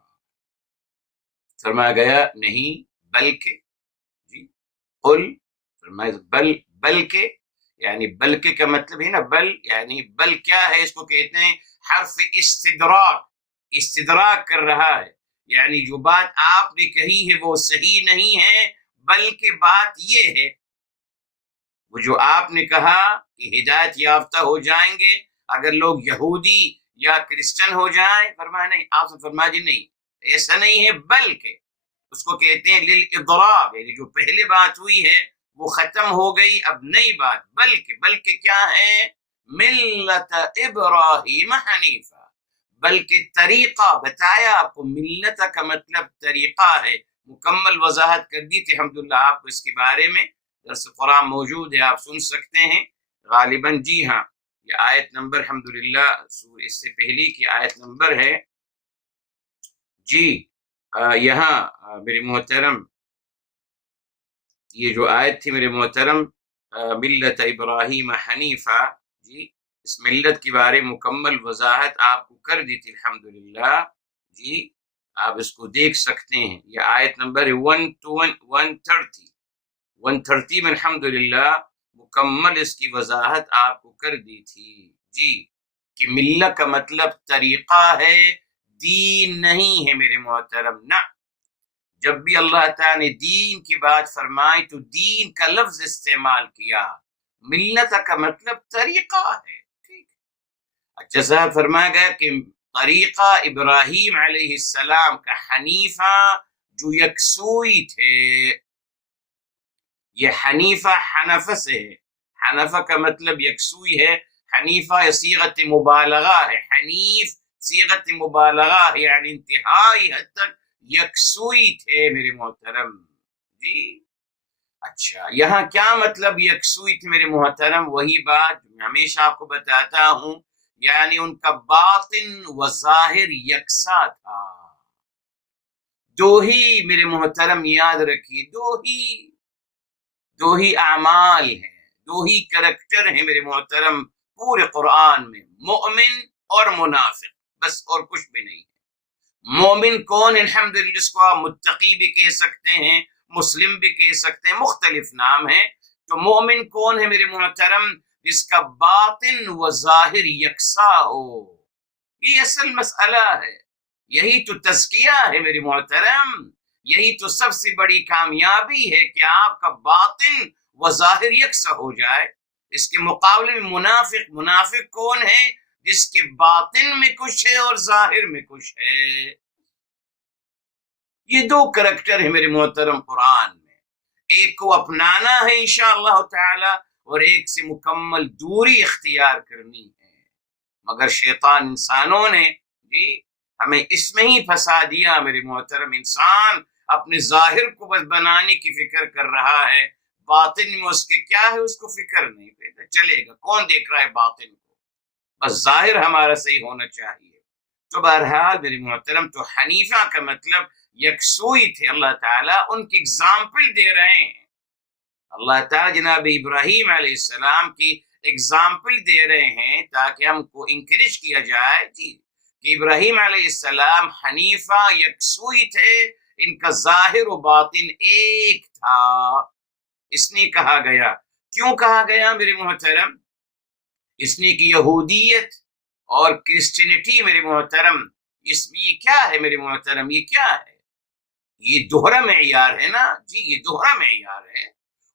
فرمایا گیا نہیں بلکہ، جی قل فرمایا بلکہ، یعنی بلکہ کا مطلب ہے نا، بل یعنی بل کیا ہے، اس کو کہتے ہیں حرف استدراک، استدراک کر رہا ہے، یعنی جو بات آپ نے کہی ہے وہ صحیح نہیں ہے، بلکہ بات یہ ہے وہ جو آپ نے کہا کہ ہدایت یافتہ ہو جائیں گے اگر لوگ یہودی یا کرسچن ہو جائیں، فرمایا نہیں، آپ سے فرمایا جی نہیں ایسا نہیں ہے، بلکہ اس کو کہتے ہیں للاضراب، یعنی جو پہلے بات ہوئی ہے وہ ختم ہو گئی، اب نئی بات، بلکہ کیا ہے، ملت ابراہیم حنیفہ، بلکہ طریقہ بتایا آپ کو، ملت کا مطلب طریقہ ہے، مکمل وضاحت کر دی تھی الحمدللہ آپ کو اس کے بارے میں، درس قرآن موجود ہے، آپ سن سکتے ہیں غالباً۔ جی ہاں، یہ آیت نمبر الحمدللہ اس سے پہلی کی آیت نمبر ہے۔ جی یہاں میرے محترم یہ جو آیت تھی میرے محترم ملت ابراہیم حنیفہ، جی اس ملت کے بارے مکمل وضاحت آپ کو کر دی تھی الحمدللہ۔ جی آپ اس کو دیکھ سکتے ہیں، یہ آیت نمبر 130 میں الحمدللہ مکمل اس کی وضاحت آپ کو کر دی تھی۔ جی کہ ملت کا مطلب طریقہ ہے، دین نہیں ہے میرے محترم، نہ۔ جب بھی اللہ تعالیٰ نے دین کی بات فرمائی تو دین کا لفظ استعمال کیا، ملت کا مطلب طریقہ ہے، ٹھیک۔ اچھا صاحب فرمایا گیا کہ طریقہ ابراہیم علیہ السلام کا حنیفہ جو یکسوئی تھے، یہ حنیفہ حنف سے ہے، حنفہ کا مطلب یکسوئی ہے، حنیفہ یہ صیغت مبالغہ ہے، حنیف صیغت مبالغہ ہے، یعنی انتہائی حد تک یکسوئی تھے میرے محترم۔ جی اچھا یہاں کیا مطلب یکسوئی تھے میرے محترم؟ وہی بات میں ہمیشہ آپ کو بتاتا ہوں، یعنی ان کا باطن و ظاہر یکساں تھا۔ دو ہی میرے محترم یاد رکھیے، دو ہی اعمال ہیں، دو ہی کریکٹر ہیں میرے محترم پورے قرآن میں، مومن اور منافق، بس اور کچھ بھی نہیں۔ مومن کون؟ الحمدللہ جس کو آپ متقی بھی کہہ سکتے ہیں، مسلم بھی کہہ سکتے ہیں، مختلف نام ہیں۔ تو مومن کون ہے میرے محترم؟ جس کا باطن و ظاہر یکساں ہو، یہ اصل مسئلہ ہے، یہی تو تزکیہ ہے میرے محترم، یہی تو سب سے بڑی کامیابی ہے کہ آپ کا باطن و ظاہر یکساں ہو جائے۔ اس کے مقابلے میں منافق کون ہے؟ جس کے باطن میں کچھ ہے اور ظاہر میں کچھ ہے۔ یہ دو کریکٹر ہیں میرے محترم قرآن میں، ایک کو اپنانا ہے انشاءاللہ تعالی اور ایک سے مکمل دوری اختیار کرنی ہے، مگر شیطان انسانوں نے جی ہمیں اس میں ہی پھنسا دیا میرے محترم۔ انسان اپنے ظاہر کو بس بنانے کی فکر کر رہا ہے، باطن میں اس کے کیا ہے اس کو فکر نہیں، پتا چلے گا کون دیکھ رہا ہے باطن کو، بس ظاہر ہمارا صحیح ہونا چاہیے۔ تو بہرحال میرے محترم تو حنیفہ کا مطلب یکسوئی تھے، اللہ تعالیٰ ان کی اگزامپل دے رہے ہیں، اللہ تعالیٰ جناب ابراہیم علیہ السلام کی اگزامپل دے رہے ہیں تاکہ ہم کو انکریج کیا جائے جی کہ ابراہیم علیہ السلام حنیفہ یکسوئی تھے، ان کا ظاہر و باطن ایک تھا، اس نے کہا گیا۔ کیوں کہا گیا میرے محترم؟ اس نے کہ یہودیت اور کرسچینٹی میرے محترم، اس میں یہ کیا ہے میرے محترم؟ یہ کیا ہے؟ یہ دوہرا معیار ہے نا جی، یہ دوہرا معیار ہے۔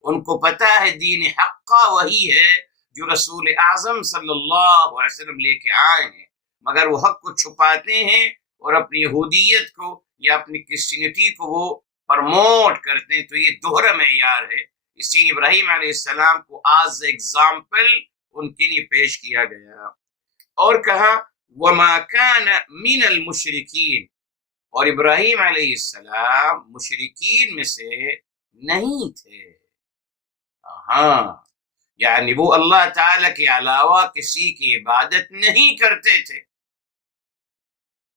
ان کو پتا ہے دین حقہ وہی ہے جو رسول اعظم صلی اللہ علیہ وسلم لے کے آئے ہیں، مگر وہ حق کو چھپاتے ہیں اور اپنی یہودیت کو یا اپنی کرسچینٹی کو وہ پرموٹ کرتے ہیں۔ تو یہ دوہرا معیار ہے، اسی ابراہیم علیہ السلام کو آز ایگزامپل ان کے لیے پیش کیا گیا۔ اور کہا وَمَا كَانَ مِنَ الْمُشْرِكِينَ، اور ابراہیم علیہ السلام مشرکین میں سے نہیں تھے۔ ہاں، یعنی وہ اللہ تعالی کے علاوہ کسی کی عبادت نہیں کرتے تھے۔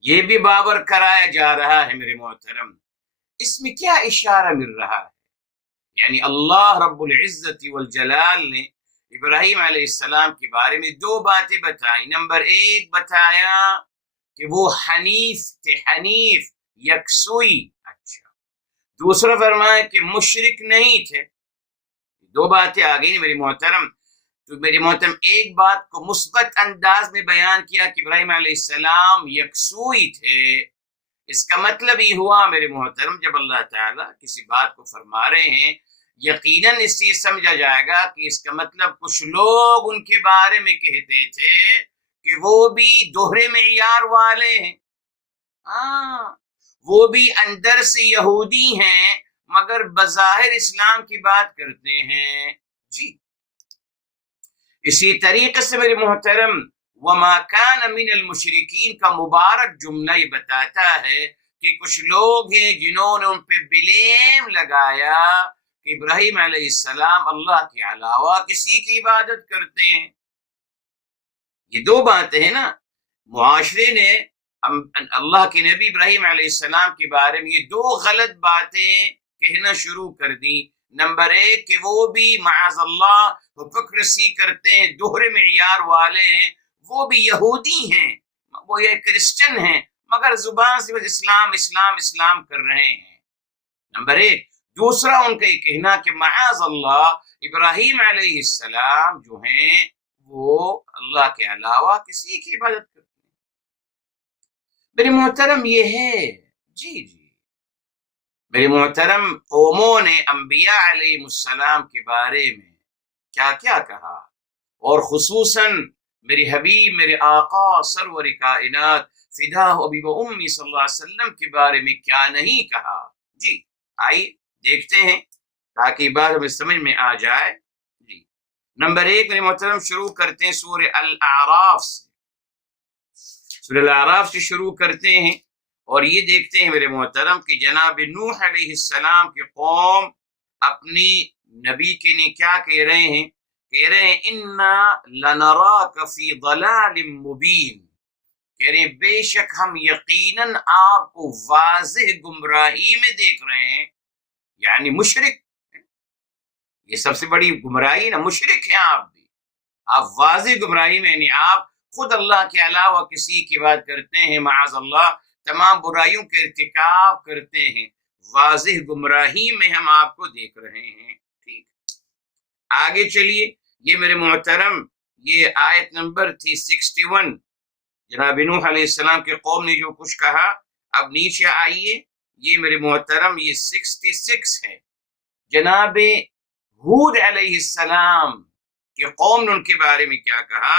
یہ بھی بابر کرایا جا رہا ہے میرے محترم۔ اس میں کیا اشارہ مل رہا ہے؟ یعنی اللہ رب العزت والجلال نے ابراہیم علیہ السلام کے بارے میں دو باتیں بتائیں۔ نمبر ایک بتایا کہ وہ حنیف تھے، حنیف، یکسوئی۔ اچھا، دوسرا فرمایا کہ مشرک نہیں تھے۔ دو باتیں آ گئی میری محترم۔ تو میری محترم ایک بات کو مثبت انداز میں بیان کیا کہ ابراہیم علیہ السلام یکسوئی تھے۔ اس کا مطلب یہ ہوا میرے محترم، جب اللہ تعالیٰ کسی بات کو فرما رہے ہیں، یقیناً اس سے سمجھا جائے گا کہ اس کا مطلب کچھ لوگ ان کے بارے میں کہتے تھے کہ وہ بھی دوہرے معیار والے ہیں، وہ بھی اندر سے یہودی ہیں مگر بظاہر اسلام کی بات کرتے ہیں جی۔ اسی طریقے سے میرے محترم وَمَا كَانَ مِنَ الْمُشْرِكِينَ کا مبارک جملہ یہ بتاتا ہے کہ کچھ لوگ ہیں جنہوں نے ان پہ بلیم لگایا کہ ابراہیم علیہ السلام اللہ کے علاوہ کسی کی عبادت کرتے ہیں۔ یہ دو باتیں ہیں نا، معاشرے نے اللہ کے نبی ابراہیم علیہ السلام کے بارے میں یہ دو غلط باتیں کہنا شروع کر دی۔ نمبر ایک کہ وہ بھی معاذ اللہ ہپوکریسی کرتے ہیں، دوہرے معیار والے ہیں، وہ بھی یہودی ہیں، وہ یہ کرسچن ہیں مگر زبان سے بس اسلام اسلام اسلام کر رہے ہیں، نمبر ایک۔ دوسرا ان کا یہ کہنا کہ معاذ اللہ ابراہیم علیہ السلام جو ہیں وہ اللہ کے علاوہ کسی کی عبادت کرتے ہیں۔ میرے محترم یہ ہے جی میرے محترم قوموں نے انبیاء علیہ السلام کے بارے میں کیا کیا کہا، اور خصوصاً میرے حبیب، میرے آقا سرور کائنات فدا ابی و امی صلی اللہ علیہ وسلم کے بارے میں کیا نہیں کہا جی۔ آئیے دیکھتے ہیں تاکہ بات ہمیں سمجھ میں آ جائے جی۔ نمبر ایک میرے محترم شروع کرتے ہیں سورہ الاعراف سے، سورہ الاعراف سے شروع کرتے ہیں اور یہ دیکھتے ہیں میرے محترم کہ جناب نوح علیہ السلام کے قوم اپنی نبی کے لیے کیا کہہ رہے ہیں؟ کہہ رہے ہیں انا لنراک فی ضلال مبین، کہہ رہے ہیں بے شک ہم یقیناً آپ کو واضح گمراہی میں دیکھ رہے ہیں، یعنی مشرک، یہ سب سے بڑی گمراہی نا، مشرک ہیں آپ بھی، آپ واضح گمراہی میں، یعنی آپ خود اللہ کے علاوہ کسی کی بات کرتے ہیں، معاذ اللہ تمام برائیوں کے ارتکاب کرتے ہیں، واضح گمراہی میں ہم آپ کو دیکھ رہے ہیں۔ ٹھیک، آگے چلیے، یہ میرے محترم یہ آیت نمبر تھی 61، جناب نوح علیہ السلام کے قوم نے جو کچھ کہا۔ اب نیچے آئیے، یہ میرے محترم یہ 66 ہے، جناب ہود علیہ السلام کے قوم نے ان کے بارے میں کیا کہا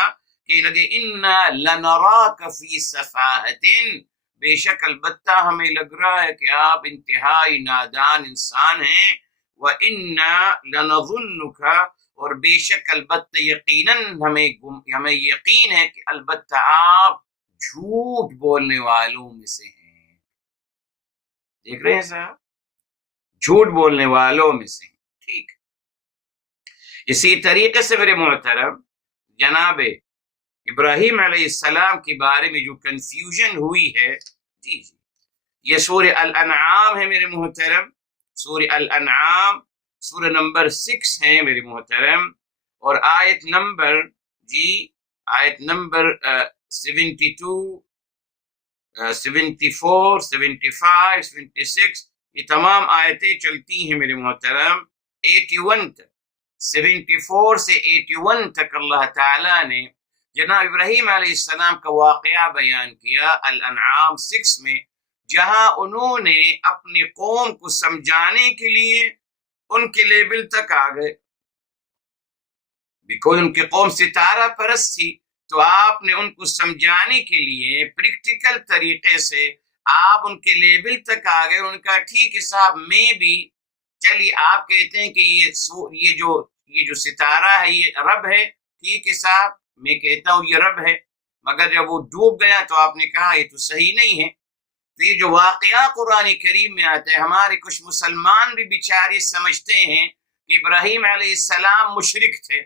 کہ اِنَّا لَنَرَاكَ فِي سَفَاهَةٍ، بے شک البتہ ہمیں لگ رہا ہے کہ آپ انتہائی نادان انسان ہیں، وَإِنَّا لَنَظُنُّكَ، اور بے شک البتہ یقیناً ہمیں یقین ہے کہ البتہ آپ جھوٹ بولنے والوں میں سے ہیں۔ دیکھ رہے ہیں صاحب، جھوٹ بولنے والوں میں سے ہیں۔ ٹھیک، اسی طریقے سے میرے محترم جناب ابراہیم علیہ السلام کے بارے میں جو کنفیوژن ہوئی ہے جی یہ سورہ الانعام ہے میرے محترم، سورہ الانعام سورہ نمبر 6 ہے میرے محترم، اور آیت نمبر آیت نمبر 72 74 75 76 یہ تمام آیتیں چلتی ہیں میرے محترم 81 تک، 74 سے 81 تک اللہ تعالیٰ نے جناب ابراہیم علیہ السلام کا واقعہ بیان کیا الانعام 6 میں، جہاں انہوں نے اپنی قوم کو سمجھانے کے لیے ان کے لیول تک آ گئے، بیکاز ان کی قوم ستارہ پرست تھی، تو آپ نے ان کو سمجھانے کے لیے پریکٹیکل طریقے سے آپ ان کے لیول تک آ گئے۔ ان کا ٹھیک ہے صاحب، میں بھی چلیے آپ کہتے ہیں کہ یہ جو ستارہ ہے یہ رب ہے، ٹھیک ہے صاحب میں کہتا ہوں یہ رب ہے، مگر جب وہ ڈوب گیا تو آپ نے کہا یہ تو صحیح نہیں ہے۔ تو یہ جو واقعہ قرآن کریم میں آتا ہے، ہمارے کچھ مسلمان بھی بیچارے سمجھتے ہیں کہ ابراہیم علیہ السلام مشرک تھے،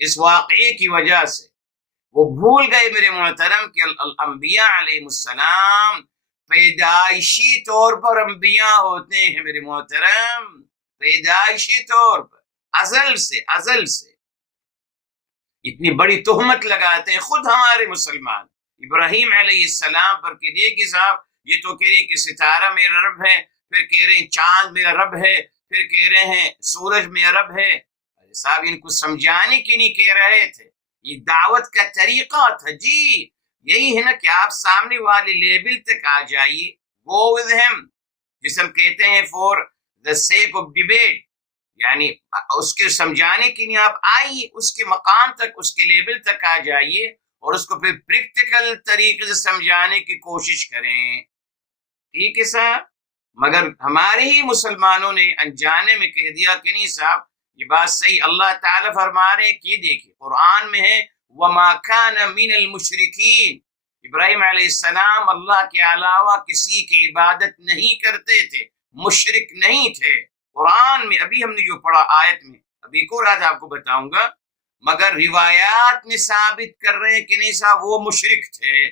اس واقعے کی وجہ سے وہ بھول گئے میرے محترم کہ الانبیاء علیہ السلام پیدائشی طور پر انبیاء ہوتے ہیں میرے محترم، پیدائشی طور پر، ازل سے اتنی بڑی تہمت لگاتے ہیں خود ہمارے مسلمان ابراہیم علیہ السلام پر کہ دیکھیے صاحب یہ تو کہہ رہے ہیں کہ ستارہ میرا رب ہے، پھر کہہ رہے ہیں چاند میرا رب ہے، پھر کہہ رہے ہیں سورج میرا رب ہے۔ صاحب ان کو سمجھانے کے نہیں کہہ رہے تھے، یہ دعوت کا طریقہ تھا۔ جی یہی ہے نا کہ آپ سامنے والے لیول تک آ جائیے، go with him، جس ہم کہتے ہیں for the sake of debate، یعنی اس کے سمجھانے کے لیے آپ آئیے، اس کے مقام تک، اس کے لیول تک آ جائیے اور اس کو پھر پریکٹیکل طریقے سے سمجھانے کی کوشش کریں، ٹھیک ہے صاحب۔ مگر ہمارے ہی مسلمانوں نے انجانے میں کہہ دیا کہ نہیں صاحب یہ بات صحیح، اللہ تعالیٰ فرما رہے ہیں کہ دیکھیں قرآن میں ہے وَمَا كَانَ مِنَ الْمُشْرِكِينَ، ابراہیم علیہ السلام اللہ کے علاوہ کسی کی عبادت نہیں کرتے تھے، مشرک نہیں تھے۔ قرآن میں ابھی ہم نے جو پڑھا آیت میں، ابھی ایک اور آیت آپ کو بتاؤں گا، مگر روایات میں ثابت کر رہے ہیں کہ نہیں صاحب وہ مشرک تھے۔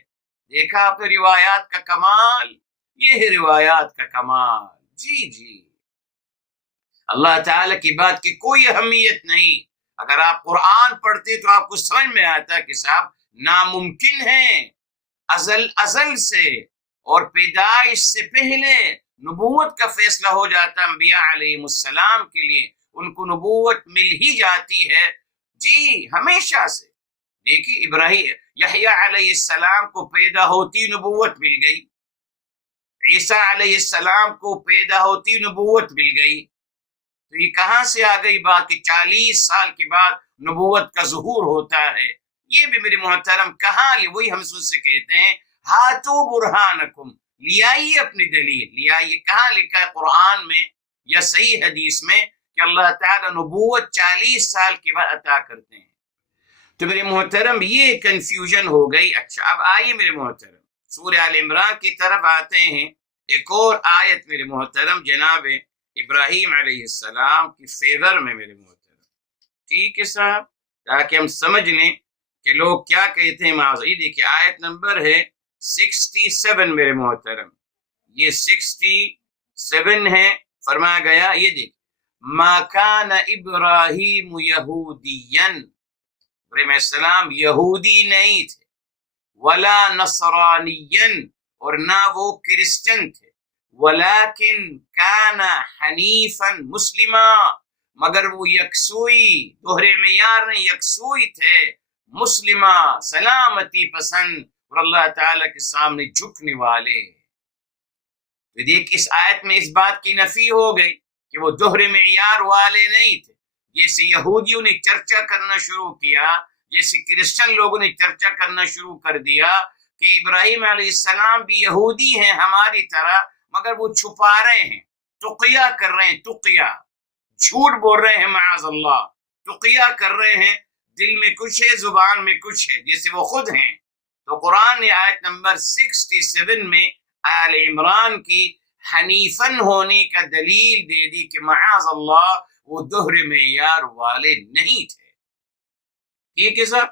دیکھا آپ نے روایات کا کمال، یہ ہے روایات کا کمال۔ جی اللہ تعالیٰ کی بات کی کوئی اہمیت نہیں۔ اگر آپ قرآن پڑھتے تو آپ کو سمجھ میں آتا کہ صاحب ناممکن ہے، ازل سے اور پیدائش سے پہلے نبوت کا فیصلہ ہو جاتا انبیاء علیہ السلام کے لیے، ان کو نبوت مل ہی جاتی ہے جی ہمیشہ سے۔ دیکھیے ابراہیم یحییٰ علیہ السلام کو پیدا ہوتی نبوت مل گئی، عیسیٰ علیہ السلام کو پیدا ہوتی نبوت مل گئی، تو یہ کہاں سے آ گئی بات کہ 40 سال کے بعد نبوت کا ظہور ہوتا ہے؟ یہ بھی میرے محترم کہاں لی، وہی ہم سے کہتے ہیں ہاتو برہانکم، لے آئیے اپنی دلیل، لے آئیے۔ کہاں لکھا ہے قرآن میں یا صحیح حدیث میں کہ اللہ تعالیٰ نبوت 40 سال کے بعد عطا کرتے ہیں؟ تو میرے محترم یہ کنفیوژن ہو گئی۔ اچھا اب آئیے میرے محترم سورہ آل عمران کی طرف آتے ہیں، ایک اور آیت میرے محترم جناب ابراہیم علیہ السلام کی فیور میں میرے محترم، ٹھیک ہے صاحب، تاکہ ہم سمجھ لیں کہ لوگ کیا کہتے ہیں معاذ۔ یہ دیکھیے آیت نمبر ہے 67 میرے محترم، یہ 67 ہے، فرمایا گیا یہ دیکھیے ما کان ابراہیم یہودیا، ابراہیم علیہ السلام یہودی نہیں تھے، ولا نصرانیا اور نہ وہ کرسچن تھے، ولیکن کان حنیفا مسلما مگر وہ یکسوئی، دوہرے معیار نہیں، یکسوئی تھے، مسلمہ سلامتی پسند اور اللہ تعالیٰ کے سامنے جھکنے والے۔ تو دیکھ اس آیت میں اس بات کی نفی ہو گئی کہ وہ دوہرے معیار والے نہیں تھے، جیسے یہودیوں نے چرچا کرنا شروع کیا، جیسے کرسچن لوگوں نے چرچا کرنا شروع کر دیا کہ ابراہیم علیہ السلام بھی یہودی ہیں ہماری طرح، مگر وہ چھپا رہے ہیں، تقیہ کر رہے ہیں، تقیہ جھوٹ بول رہے ہیں، معاذ اللہ تقیہ کر رہے ہیں، دل میں کچھ ہے زبان میں کچھ ہے، جیسے وہ خود ہیں۔ تو قرآن نے آیت نمبر 67 میں آل عمران کی حنیفن ہونے کا دلیل دے دی کہ معاذ اللہ وہ دوہرے معیار والے نہیں تھے، ٹھیک ہے سر۔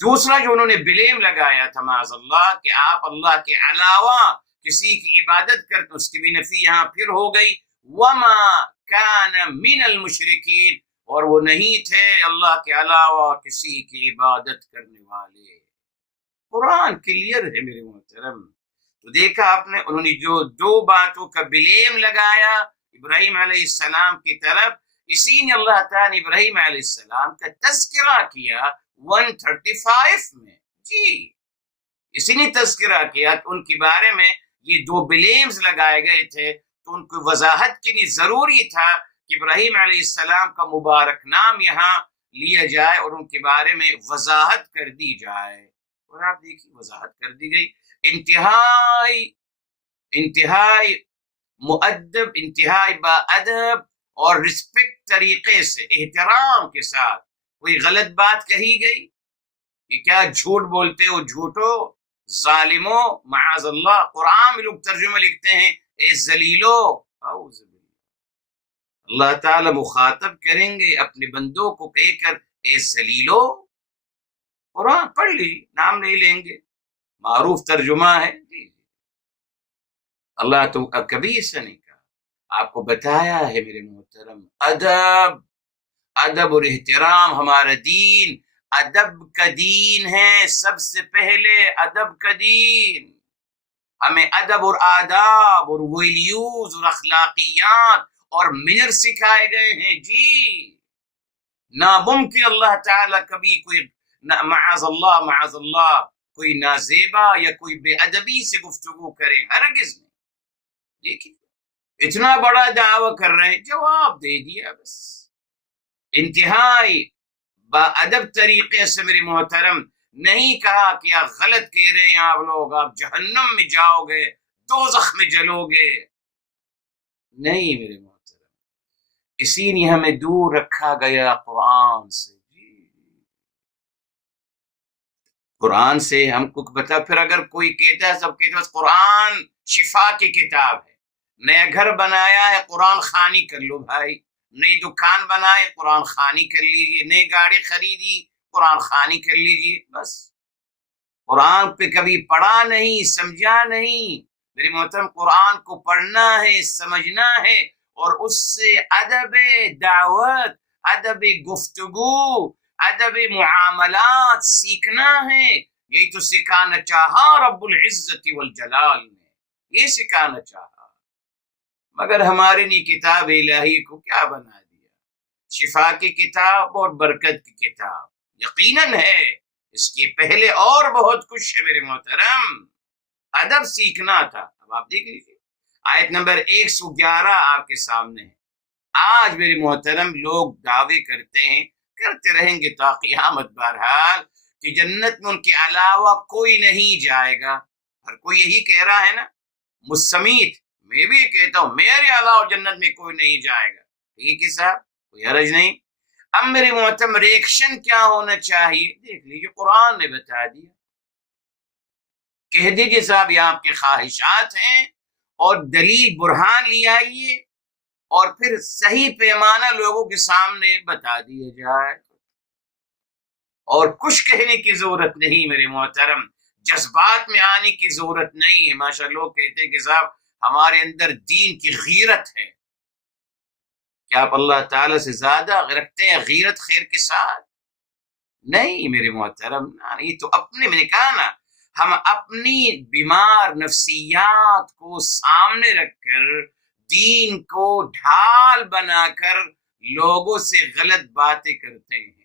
دوسرا جو انہوں نے بلیم لگایا تھا معاذ اللہ کہ آپ اللہ کے علاوہ کسی کی عبادت کرتے، اس کی بھی نفی یہاں پھر ہو گئی، وما کان من المشرکین اور وہ نہیں تھے اللہ کے علاوہ کسی کی عبادت کرنے والے۔ قرآن کلیئر ہے میرے محترم، تو دیکھا آپ نے، انہوں نے جو دو باتوں کا بلیم لگایا ابراہیم علیہ السلام کی طرف، اسی نے اللہ تعالیٰ نے ابراہیم علیہ السلام کا تذکرہ کیا 135 میں، جی اسی نے تذکرہ کیا ان کے بارے میں، یہ دو بلیمز لگائے گئے تھے، تو ان کو وضاحت کے لیے ضروری تھا کہ ابراہیم علیہ السلام کا مبارک نام یہاں لیا جائے اور ان کے بارے میں وضاحت کر دی جائے، اور آپ دیکھیے وضاحت کر دی گئی، انتہائی مؤدب، انتہائی با ادب اور رسپیکٹ طریقے سے، احترام کے ساتھ، کوئی غلط بات کہی گئی کہ کیا جھوٹ بولتے ہو، جھوٹو، ظالمو، معاذ اللہ، قرآن میں لوگ ترجمہ لکھتے ہیں اے ذلیلو، اعوذ باللہ، اللہ تعالی مخاطب کریں گے اپنے بندوں کو کہہ کر اے ذلیلو، قرآن پڑھ لی، نام نہیں لیں گے، معروف ترجمہ ہے، جی اللہ تو کبھی ایسا نہیں کہا، آپ کو بتایا ہے میرے محترم، ادب، ادب اور احترام ہمارا دین، ادب کا دین ہے، سب سے پہلے ادب کا دین، ہمیں ادب اور آداب اور ویلیوز اور اخلاقیات اور منر سکھائے گئے ہیں، جی ناممکن اللہ تعالیٰ کبھی کوئی معاذ اللہ کوئی نازیبا یا کوئی بے ادبی سے گفتگو کرے، ہرگز نہیں، دیکھیے اتنا بڑا دعویٰ کر رہے ہیں، جواب دے دیا بس، انتہائی با ادب طریقے سے میرے محترم، نہیں کہا کہ آپ غلط کہہ رہے ہیں، آپ لوگ آپ جہنم میں جاؤ گے، دوزخ میں جلو گے، نہیں میرے محترم، اسی لیے ہمیں دور رکھا گیا قرآن سے، قرآن سے ہم کو بتا، پھر اگر کوئی کہتا ہے، سب کہتے ہیں بس قرآن شفا کی کتاب ہے، نیا گھر بنایا ہے قرآن خوانی کر لو بھائی، نئی دکان بنائے قرآن خوانی کر لیجیے، نئی گاڑی خریدی قرآن خوانی کر لیجیے، بس قرآن پہ کبھی پڑھا نہیں، سمجھا نہیں، میرے محترم قرآن کو پڑھنا ہے، سمجھنا ہے، اور اس سے ادب دعوت، ادب گفتگو، ادب معاملات سیکھنا ہے، یہی تو سکھانا چاہا رب العزت والجلال نے، یہ سکھانا چاہا، مگر ہمارے لیے کتاب الہی کو کیا بنا دیا، شفا کی کتاب اور برکت کی کتاب، یقیناً ہے اس کے پہلے اور بہت کچھ ہے میرے محترم، ادب سیکھنا تھا، اب آپ دیکھ لیجیے آیت نمبر 111 آپ کے سامنے ہے، آج میرے محترم لوگ دعوے کرتے ہیں، کرتے رہیں گے تا قیامت بہرحال، کہ جنت میں ان کے علاوہ کوئی نہیں جائے گا، ہر کوئی یہی کہہ رہا ہے نا، مسمیت، میں بھی کہتا ہوں میرے علاوہ جنت میں کوئی نہیں جائے گا، ٹھیک ہے صاحب، کوئی حرج نہیں، اب میرے محترم ریئیکشن کیا ہونا چاہیے، دیکھ لیجیے قرآن نے بتا دیا، کہہ دیجیے صاحب یہ آپ کے خواہشات ہیں، اور دلیل برہان لے آئیے، اور پھر صحیح پیمانہ لوگوں کے سامنے بتا دیا جائے، اور کچھ کہنے کی ضرورت نہیں میرے محترم، جذبات میں آنے کی ضرورت نہیں ہے، ماشاء اللہ لوگ کہتے ہیں کہ صاحب ہمارے اندر دین کی غیرت ہے، کیا آپ اللہ تعالیٰ سے زیادہ رکھتے ہیں غیرت خیر کے ساتھ؟ نہیں میرے محترم، یہ تو اپنے میں نے کہا نا، ہم اپنی بیمار نفسیات کو سامنے رکھ کر، دین کو ڈھال بنا کر لوگوں سے غلط باتیں کرتے ہیں،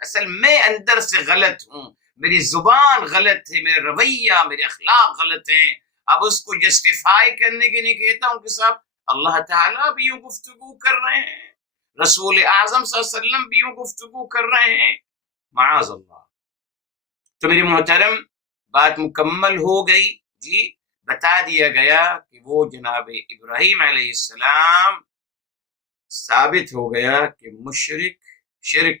اصل میں اندر سے غلط ہوں، میری زبان غلط ہے، میرا رویہ، میرے اخلاق غلط ہیں، اب اس کو جسٹیفائی کرنے کے لیے کہتا ہوں کہ صاحب اللہ تعالیٰ بھی یوں گفتگو کر رہے ہیں، رسول اعظم صلی اللہ علیہ وسلم بھی یوں گفتگو کر رہے ہیں، معاذ اللہ، تو میری محترم بات مکمل ہو گئی، جی بتا دیا گیا کہ وہ جناب ابراہیم علیہ السلام ثابت ہو گیا کہ مشرک، شرک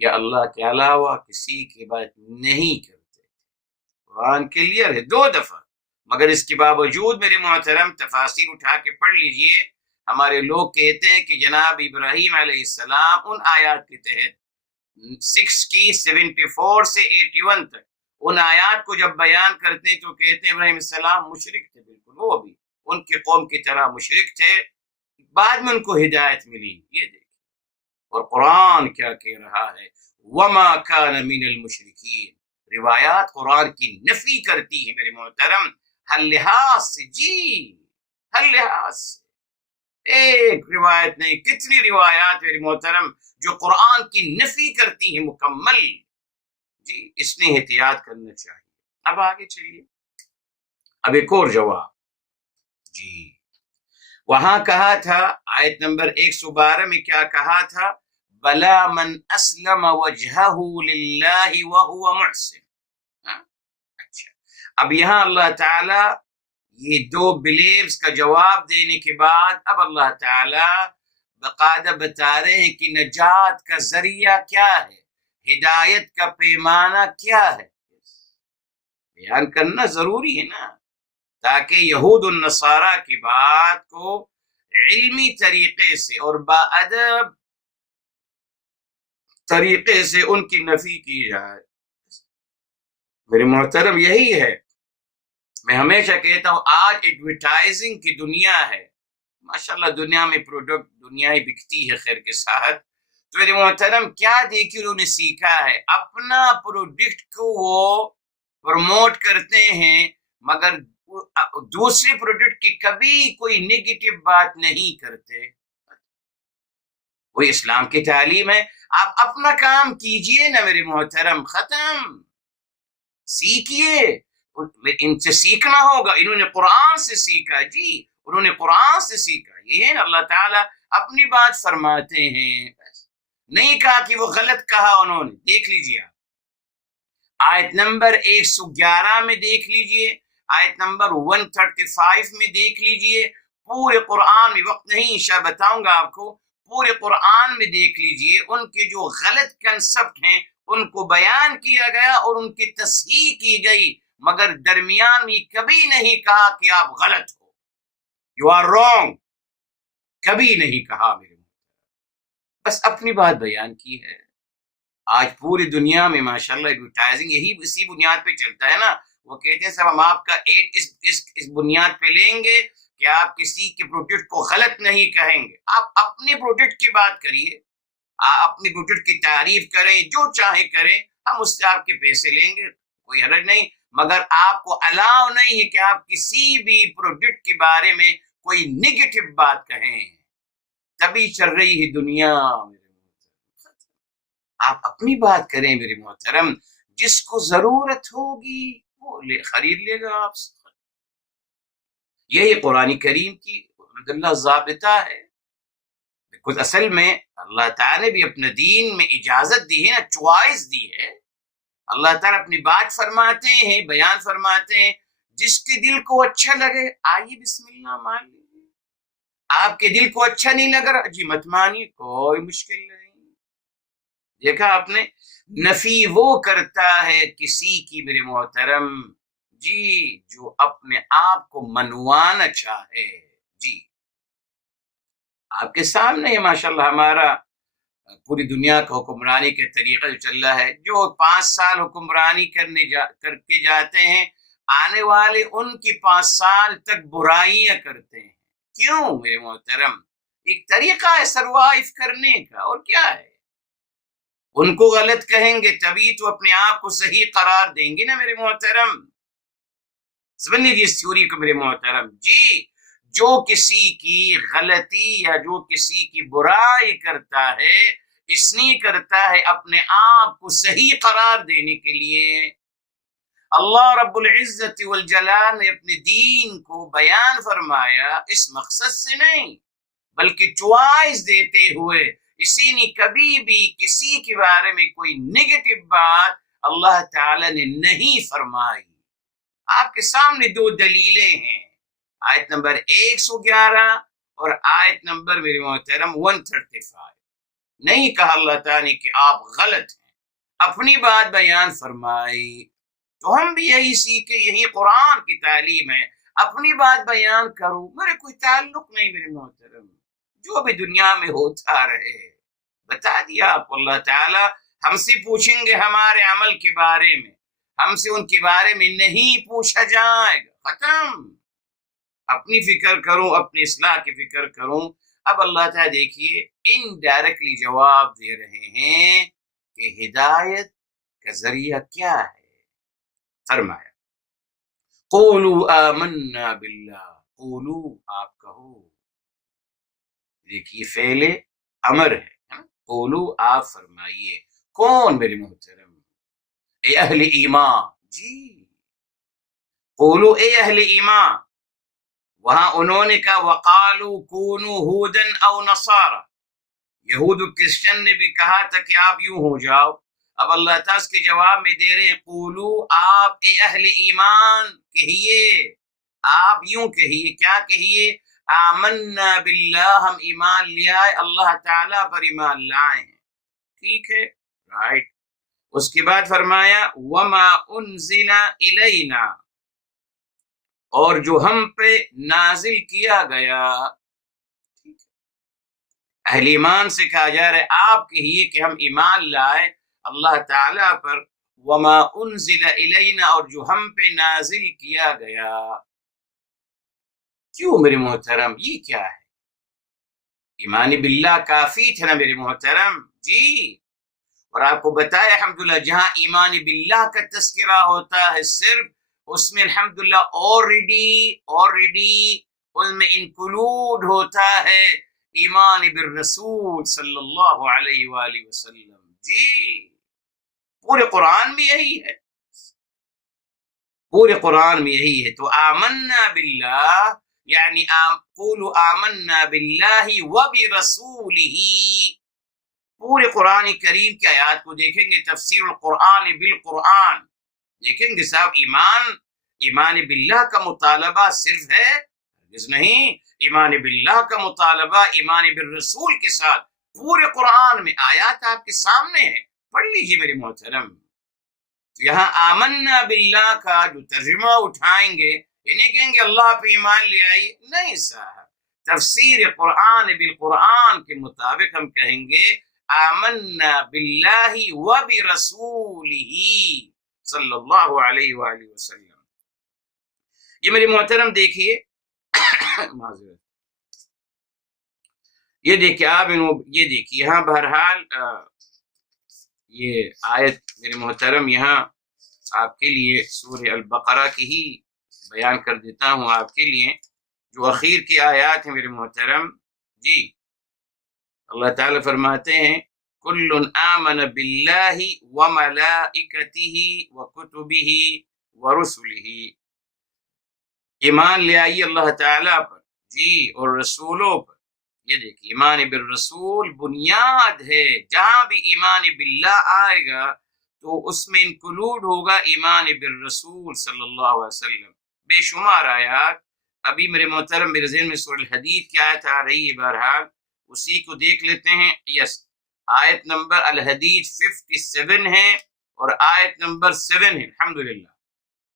یا اللہ کے علاوہ کسی کی بات نہیں کرتے، قرآن کلیئر ہے 2 دفعہ، مگر اس کے باوجود میرے محترم تفاسیر اٹھا کے پڑھ لیجئے، ہمارے لوگ کہتے ہیں کہ جناب ابراہیم علیہ السلام ان آیات کے تحت 6 کی 74 سے 81 تک ان آیات کو جب بیان کرتے ہیں تو کہتے ہیں ابراہیم السلام مشرک تھے، بالکل وہ بھی ان کی قوم کی طرح مشرک تھے، بعد میں ان کو ہدایت ملی، یہ دیکھیں، اور قرآن کیا کہہ رہا ہے، وما کان من المشرکین، روایات قرآن کی نفی کرتی ہے میرے محترم، ہر لحاظ سے، جی ہر لحاظ سے، ایک روایت نہیں کتنی روایات میرے محترم جو قرآن کی نفی کرتی ہیں مکمل. جی اس نے احتیاط کرنا چاہیے. اب آگے چلیے، اب ایک اور جواب. جی وہاں کہا تھا آیت نمبر 112 میں کیا کہا تھا؟ بلا من اسلم وجہہ للہ وہو محسن. اچھا، اب یہاں اللہ تعالی یہ دو بلیورز کا جواب دینے کے بعد اب اللہ تعالی باقاعدہ بتا رہے ہیں کہ نجات کا ذریعہ کیا ہے، ہدایت کا پیمانہ کیا ہے. بیان کرنا ضروری ہے نا، تاکہ یہود النصارہ کی بات کو علمی طریقے سے اور باادب طریقے سے ان کی نفی کی جائے. میرے محترم یہی ہے، میں ہمیشہ کہتا ہوں آج ایڈورٹائزنگ کی دنیا ہے، ماشاءاللہ دنیا میں پروڈکٹ دنیا ہی بکتی ہے خیر کے ساتھ. تو میرے محترم کیا دیکھیے انہوں نے سیکھا ہے، اپنا پروڈکٹ کو وہ پروموٹ کرتے ہیں مگر دوسرے پروڈکٹ کی کبھی کوئی نیگیٹو بات نہیں کرتے. وہ اسلام کی تعلیم ہے، آپ اپنا کام کیجئے نا میرے محترم، ختم. سیکھیے، ان سے سیکھنا ہوگا. انہوں نے قرآن سے سیکھا، جی انہوں نے قرآن سے سیکھا. یہ ہے اللہ تعالیٰ اپنی بات فرماتے ہیں، نہیں کہا کہ وہ غلط کہا انہوں نے. دیکھ لیجیے آپ آیت نمبر 111 میں دیکھ لیجیے، آیت نمبر 135 میں دیکھ لیجیے. پورے قرآن میں وقت نہیں انشاء بتاؤں گا آپ کو، پورے قرآن میں دیکھ لیجیے ان کے جو غلط کنسپٹ ہیں ان کو بیان کیا گیا اور ان کی تصحیح کی گئی، مگر درمیان میں کبھی نہیں کہا کہ آپ غلط ہو، یو آر رانگ، کبھی نہیں کہا. میرے بس اپنی بات بیان کی ہے. آج پوری دنیا میں ماشاءاللہ ایڈورٹائزنگ یہی اسی بنیاد پہ چلتا ہے نا. وہ کہتے ہیں صاحب ہم آپ کا ایڈ اس بنیاد پہ لیں گے کہ آپ کسی کے پروڈکٹ کو غلط نہیں کہیں گے. آپ اپنے پروڈکٹ کی بات کریے، آپ اپنے پروڈکٹ کی تعریف کریں، جو چاہے کریں، ہم اس سے آپ کے پیسے لیں گے، کوئی حرج نہیں. مگر آپ کو الاؤ نہیں ہے کہ آپ کسی بھی پروڈکٹ کے بارے میں کوئی نیگیٹو بات کہیں. تبھی چل رہی ہے دنیا. آپ اپنی بات کریں میرے محترم، جس کو ضرورت ہوگی وہ خرید لے گا آپ سے. یہی قرآن کریم کی الحمدللہ ضابطہ ہے. کچھ اصل میں اللہ تعالیٰ نے بھی اپنے دین میں اجازت دی ہے نا، چوائس دی ہے. اللہ تعالیٰ اپنی بات فرماتے ہیں، بیان فرماتے ہیں، جس کے دل کو اچھا لگے آئیے بسم اللہ مان لیجیے. آپ کے دل کو اچھا نہیں لگ رہا جی مت مانیے، کوئی مشکل نہیں. دیکھا آپ نے، نفی وہ کرتا ہے کسی کی میرے محترم جی جو اپنے آپ کو منوانا چاہے. جی آپ کے سامنے ہے ماشاءاللہ ہمارا پوری دنیا کا حکمرانی کے طریقہ جو چل رہا ہے. جو 5 سال حکمرانی کر کے جاتے ہیں، آنے والے ان کی 5 سال تک برائیاں کرتے ہیں. کیوں میرے محترم؟ ایک طریقہ ہے سروائیو کرنے کا، اور کیا ہے. ان کو غلط کہیں گے تبھی تو اپنے آپ کو صحیح قرار دیں گے نا میرے محترم. سمجھ لیجیے اس تھیوری کو میرے محترم. جی جو کسی کی غلطی یا جو کسی کی برائی کرتا ہے، اس نے کرتا ہے اپنے آپ کو صحیح قرار دینے کے لیے. اللہ رب العزت والجلال نے اپنے دین کو بیان فرمایا اس مقصد سے نہیں، بلکہ چوائس دیتے ہوئے. اسی نے کبھی بھی کسی کے بارے میں کوئی نیگیٹو بات اللہ تعالی نے نہیں فرمائی. آپ کے سامنے 2 دلیلیں ہیں، آیت نمبر 111 اور آیت نمبر میرے محترم 135. نہیں کہا اللہ تعالی کہ آپ غلط ہیں، اپنی بات بیان فرمائی. تو ہم بھی یہی سیکھیں، یہی قرآن کی تعلیم ہے، اپنی بات بیان کرو، میرے کوئی تعلق نہیں میرے محترم، جو بھی دنیا میں ہوتا رہے. بتا دیا آپ کو، اللہ تعالی ہم سے پوچھیں گے ہمارے عمل کے بارے میں، ہم سے ان کے بارے میں نہیں پوچھا جائے گا. ختم. اپنی فکر کروں، اپنی اصلاح کی فکر کروں. اب اللہ تعالیٰ دیکھیے انڈائریکٹلی جواب دے رہے ہیں کہ ہدایت کا ذریعہ کیا ہے. فرمایا قولوا آمنا باللہ، قولو آپ کہو، دیکھیے فعل امر ہے، قولو آپ فرمائیے، کون میرے محترم؟ اے اہل ایمان، جی قولو اے اہل ایمان، وہاں انہوں نے کہا وقالوا کونوا ہودا او نصارا، یہود و کرسچن نے بھی کہا تھا کہ آپ یوں ہو جاؤ، اب اللہ تعالیٰ اس کے جواب میں دے رہے ہیں قولو آپ اے اہل ایمان کہیے، آپ یوں کہیے، کیا کہیے؟ آمنا باللہ، ہم ایمان لے آئے، اللہ تعالیٰ پر ایمان لائے ہیں، ٹھیک ہے، رائٹ۔ اس کے بعد فرمایا وما انزل الینا، اور جو ہم پہ نازل کیا گیا، اہل ایمان سے کہا جا رہا ہے آپ کہیے کہ ہم ایمان لائے اللہ تعالیٰ پر، وما انزل الینا، اور جو ہم پہ نازل کیا گیا۔ کیوں میرے محترم، یہ کیا ہے؟ ایمان باللہ کافی تھا نا میرے محترم، جی، اور آپ کو بتایا الحمدللہ جہاں ایمان باللہ کا تذکرہ ہوتا ہے صرف، اس میں الحمدللہ already ان میں انکلوڈ ہوتا ہے ایمان بالرسول صلی اللہ علیہ وآلہ وسلم، جی، پورے قرآن میں یہی ہے، پورے قرآن میں یہی ہے۔ تو آمنا باللہ یعنی قولوا آمنا باللہ وبرسولہ، پورے قرآن کریم کی آیات کو دیکھیں گے، تفسیر القرآن بالقرآن دیکھیں گے صاحب، ایمان باللہ کا مطالبہ صرف ہے ہرگز نہیں، ایمان باللہ کا مطالبہ ایمان بالرسول کے ساتھ پورے قرآن میں، آیات آپ کے سامنے ہیں، پڑھ لیجیے میرے محترم۔ تو یہاں آمنا باللہ کا جو ترجمہ اٹھائیں گے، انہیں کہیں گے اللہ پہ ایمان لے آئیے، نہیں صاحب، تفسیر قرآن بالقرآن کے مطابق ہم کہیں گے آمنا باللہ وبرسولہ صلی اللہ علیہ وآلہ وسلم۔ یہ میرے محترم دیکھیے معذرت، یہ دیکھیے آپ یہ دیکھیے یہاں بہرحال یہ آیت میرے محترم یہاں آپ کے لیے سورہ البقرہ کی ہی بیان کر دیتا ہوں آپ کے لیے، جو اخیر کی آیات ہیں میرے محترم، جی، اللہ تعالیٰ فرماتے ہیں کل آمن باللہ وملائکتہ وکتبہ ورسلہ، ایمان لے آئیے اللہ تعالیٰ پر، جی، اور رسولوں پر۔ یہ دیکھیے ایمان بالرسول بنیاد ہے، جہاں بھی ایمان باللہ آئے گا تو اس میں انکلوڈ ہوگا ایمان بالرسول صلی اللہ علیہ وسلم، بے شمار آیات۔ ابھی میرے محترم میرے ذہن میں سورہ الحدید کی آیت آ رہی ہے، بہرحال اسی کو دیکھ لیتے ہیں۔ یس، آیت نمبر الحدید 57 ہے اور آیت نمبر 7 ہے، الحمدللہ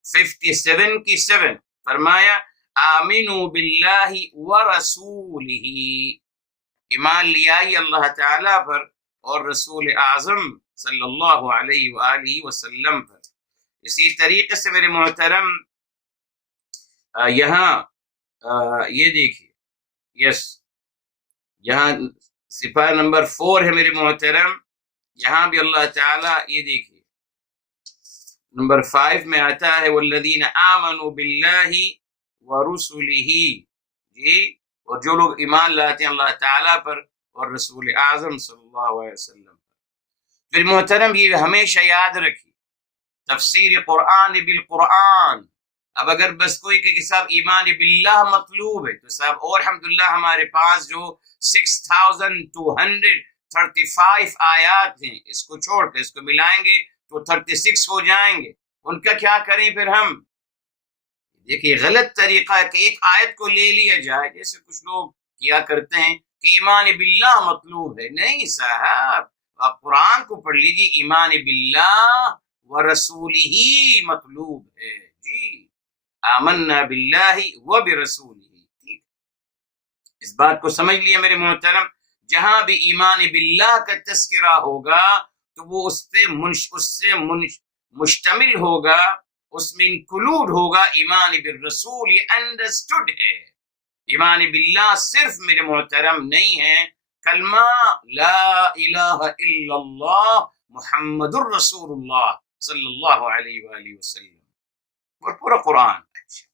57 کی 7 فرمایا آمنوا باللہ ورسولہ، ایمان لیائی اللہ تعالیٰ پر اور رسول اعظم صلی اللہ علیہ وآلہ وسلم پر۔ اسی طریقے سے میرے محترم یہاں یہ دیکھیے، یس، یہاں صفحہ نمبر 4 ہے میرے محترم، یہاں بھی اللہ تعالیٰ یہ دیکھیے نمبر 5 میں آتا ہے والذین آمنوا باللہ ورسلہ، جی، اور جو لوگ ایمان لاتے ہیں اللہ تعالیٰ پر اور رسول اعظم صلی اللہ علیہ وسلم پر۔ پھر محترم یہ ہمیشہ یاد رکھیے تفسیر قرآن بالقرآن، اب اگر بس کوئی کہ صاحب ایمان باللہ مطلوب ہے تو صاحب اور الحمدللہ ہمارے پاس جو 6235 آیات ہیں، اس کو چھوڑ کر اس کو ملائیں گے تو 36 ہو جائیں گے، ان کا کیا کریں پھر ہم؟ دیکھیے غلط طریقہ ہے کہ ایک آیت کو لے لیا جائے، جیسے کچھ لوگ کیا کرتے ہیں کہ ایمان باللہ مطلوب ہے، نہیں صاحب، آپ قرآن کو پڑھ لیجیے، ایمان باللہ ورسولہ مطلوب ہے، جی، آمنا باللہ وبرسولہ، ٹھیک، اس بات کو سمجھ لیا میرے محترم، جہاں بھی ایمان باللہ کا تذکرہ ہوگا تو وہ اس سے مشتمل ہوگا، اس میں انکلوڈ ہوگا ایمان بالرسول، یہ انڈرسٹوڈ ہے۔ ایمان باللہ صرف میرے محترم نہیں ہے کلمہ لا الہ الا اللہ محمد الرسول اللہ صلی اللہ علیہ وآلہ وسلم، اور پورا قرآن. اچھا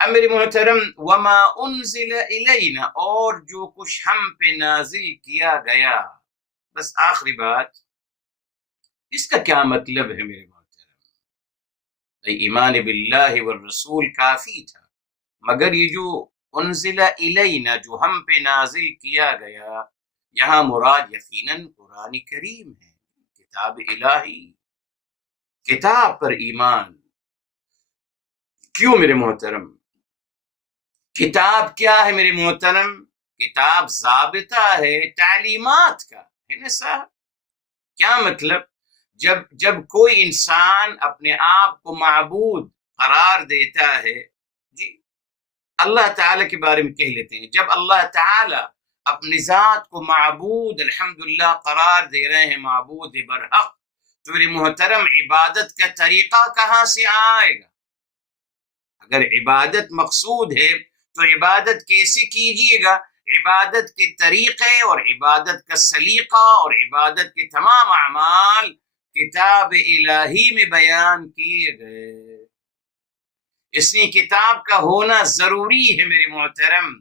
اب میری محترم وما انزل الینا، اور جو کچھ ہم پہ نازل کیا گیا. بس آخری بات، اس کا کیا مطلب ہے میرے محترم؟ ایمان باللہ والرسول کافی تھا، مگر یہ جو انزل الینا، جو ہم پہ نازل کیا گیا، یہاں مراد یقیناً قرآن کریم ہے، کتاب الہی، کتاب پر ایمان. کیوں میرے محترم؟ کتاب کیا ہے میرے محترم؟ کتاب ضابطہ ہے تعلیمات کا، ہے نا صاحب؟ کیا مطلب؟ جب کوئی انسان اپنے آپ کو معبود قرار دیتا ہے، جی اللہ تعالیٰ کے بارے میں کہہ لیتے ہیں، جب اللہ تعالیٰ اپنی ذات کو معبود الحمدللہ قرار دے رہے ہیں، معبود برحق، تو میرے محترم عبادت کا طریقہ کہاں سے آئے گا؟ اگر عبادت مقصود ہے تو عبادت کیسے کیجیے گا؟ عبادت کے طریقے اور عبادت کا سلیقہ اور عبادت کے تمام اعمال کتاب الہی میں بیان کیے گئے. اس لیے کتاب کا ہونا ضروری ہے میرے محترم.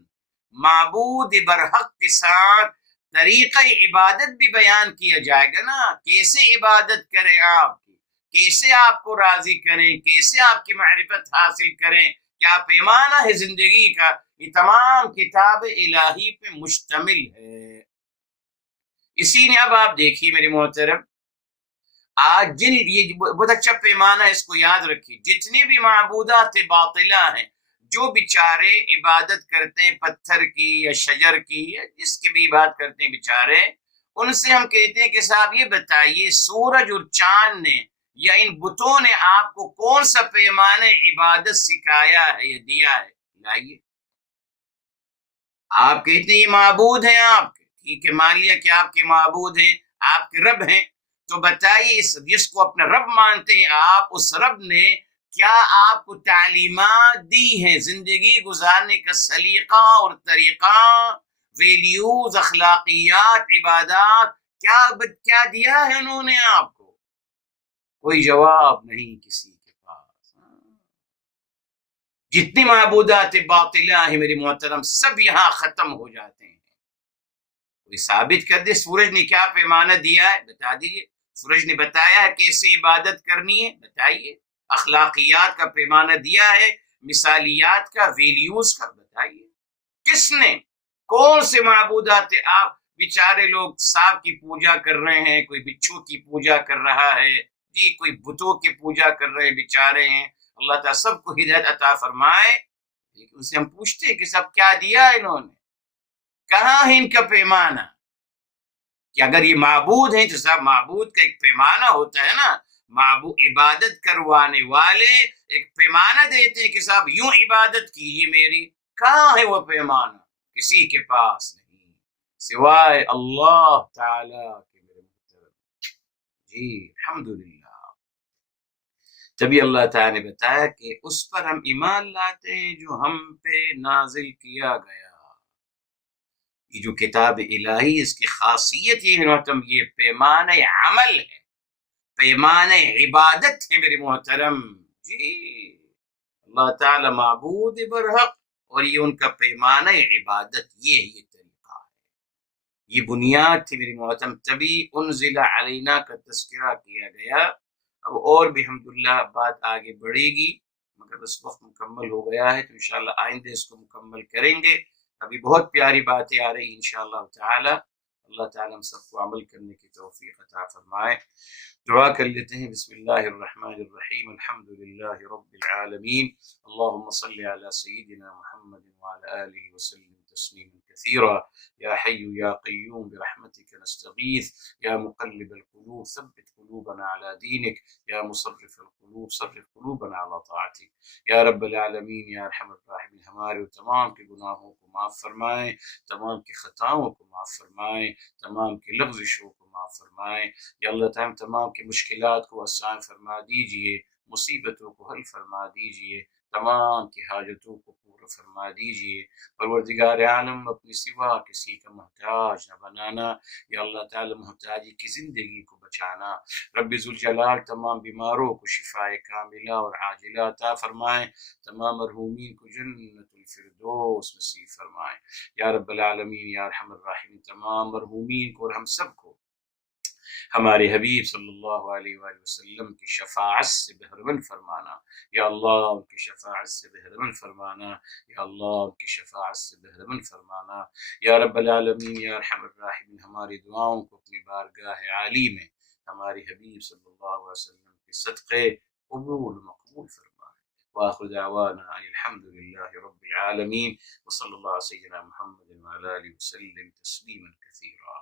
معبود برحق کے ساتھ طریقہ عبادت بھی بیان کیا جائے گا نا، کیسے عبادت کریں آپ کی، کیسے آپ کو راضی کریں، کیسے آپ کی معرفت حاصل کریں، کیا پیمانہ ہے زندگی کا، یہ تمام کتاب الہی پہ مشتمل ہے. اسی لیے اب آپ دیکھیے میرے محترم، آج یہ بہت اچھا پیمانہ ہے، اس کو یاد رکھیے. جتنے بھی معبودات باطلہ ہیں، جو بیچارے عبادت کرتے ہیں پتھر کی یا شجر کی یا جس کی بھی عبادت کرتے ہیں بیچارے، ان سے ہم کہتے ہیں کہ صاحب یہ بتائیے سورج اور چاند نے یا ان بتوں نے آپ کو کون سا پیمانہ عبادت سکھایا ہے یا دیا ہے؟ لائیے. آپ کہتے ہیں یہ معبود ہیں آپ کے، ٹھیک ہے، مان لیا کہ آپ کے معبود ہیں، آپ کے رب ہیں، تو بتائیے جس کو اپنا رب مانتے ہیں آپ، اس رب نے کیا آپ کو تعلیمات دی ہیں زندگی گزارنے کا سلیقہ اور طریقہ، ویلیوز، اخلاقیات، عبادات، کیا دیا ہے انہوں نے آپ کو؟ کوئی جواب نہیں کسی کے پاس. جتنی معبودات باطلہ ہیں میری محترم سب یہاں ختم ہو جاتے ہیں. کوئی ثابت کر دے سورج نے کیا پیمانہ دیا ہے، بتا دیجیے. سورج نے بتایا ہے کیسے عبادت کرنی ہے، بتائیے. اخلاقیات کا پیمانہ دیا ہے، مثالیات کا، ویلیوز کا، بتائیے. کس نے؟ کون سے معبودات؟ آپ بیچارے لوگ سانپ کی پوجا کر رہے ہیں، کوئی بچھو کی پوجا کر رہا ہے، جی کوئی بتوں کی پوجا کر رہے ہیں بیچارے ہیں. اللہ تعالیٰ سب کو ہدایت عطا فرمائے. لیکن ان سے ہم پوچھتے ہیں کہ سب کیا دیا انہوں نے؟ کہاں ہے ان کا پیمانہ؟ کہ اگر یہ معبود ہیں تو صاحب معبود کا ایک پیمانہ ہوتا ہے نا. معبود عبادت کروانے والے ایک پیمانہ دیتے ہیں کہ صاحب یوں عبادت کیجیے میری. کہاں ہے وہ پیمانہ؟ کسی کے پاس نہیں سوائے اللہ تعالی کے. میرے محترم جی الحمدللہ. تبھی اللہ تعالی نے بتایا کہ اس پر ہم ایمان لاتے ہیں جو ہم پہ نازل کیا گیا. یہ جو کتاب الہی، اس کی خاصیت یہ ہے محترم، یہ پیمانہ عمل ہے، پیمانہ عبادت ہے میرے محترم. جی اللہ تعالی معبود برحق، اور یہ ان کا پیمانہ عبادت، یہ طریقہ ہے، یہ بنیاد تھی میری محترم. تبھی انزل علینا کا تذکرہ کیا گیا. اب اور بھی الحمدللہ بات آگے بڑھے گی، مگر بس وقت مکمل ہو گیا ہے، تو انشاءاللہ آئندہ اس کو مکمل کریں گے. ابھی بہت پیاری باتیں آ رہی انشاءاللہ تعالی. اللہ تعالی ہم سب کو عمل کرنے کی توفیق عطا فرمائے. دعا کر لیتے ہیں. بسم اللہ الرحمن الرحیم. الحمدللہ رب العالمین. اللهم صل على سيدنا محمد وعلى آله وسلم تسليما كثيرا. يا حي يا قيوم برحمتك نستغيث. يا مقلب القلوب ثبت قلوبنا على دينك. يا مصرف القلوب صرف قلوبنا على طاعتك. یا رب العالمین، یا ارحم الراحمین، ہمارے تمام کے گناہوں کو معاف فرمائیں، تمام کی خطاؤں کو معاف فرمائیں، تمام کی لغزشوں کو معاف فرمائیں. یا اللہ تعالیٰ تمام کی مشکلات کو آسان فرما دیجئے. مصیبتوں کو حل فرما دیجیے، تمام کی حاجتوں کو پورا فرما دیجیے۔ پروردگار عالم اپنی سوا کسی کا محتاج نہ بنانا، یا اللہ تعالی محتاجی کی زندگی کو بچانا۔ رب ذوالجلال تمام بیماروں کو شفاء کاملہ اور عاجلہ عطا فرمائیں، تمام مرحومین کو جنت الفردوس نصیب فرمائیں یا رب العالمین یا ارحم الراحمین۔ تمام مرحومین کو اور ہم سب کو ہمارے حبیب صلی اللہ علیہ وآلہ وسلم کی شفاعت سے بہرمند فرمانا، یا اللہ ان کی شفاعت سے بہرمند فرمانا، یا اللہ ان کی شفاعت سے بہرمند فرمانا یا رب العالمین یا ارحم الراحمین۔ ہماری دعاؤں کو اپنی بارگاہ عالی میں ہماری حبیب صلی اللہ علیہ وسلم کے صدقے قبول مقبول فرمائے۔ وآخر دعوانا الحمد للہ رب العالمین، وصلی اللہ علیہ سیدنا محمد وعلی آلہ وسلم تسلیما کثیرا۔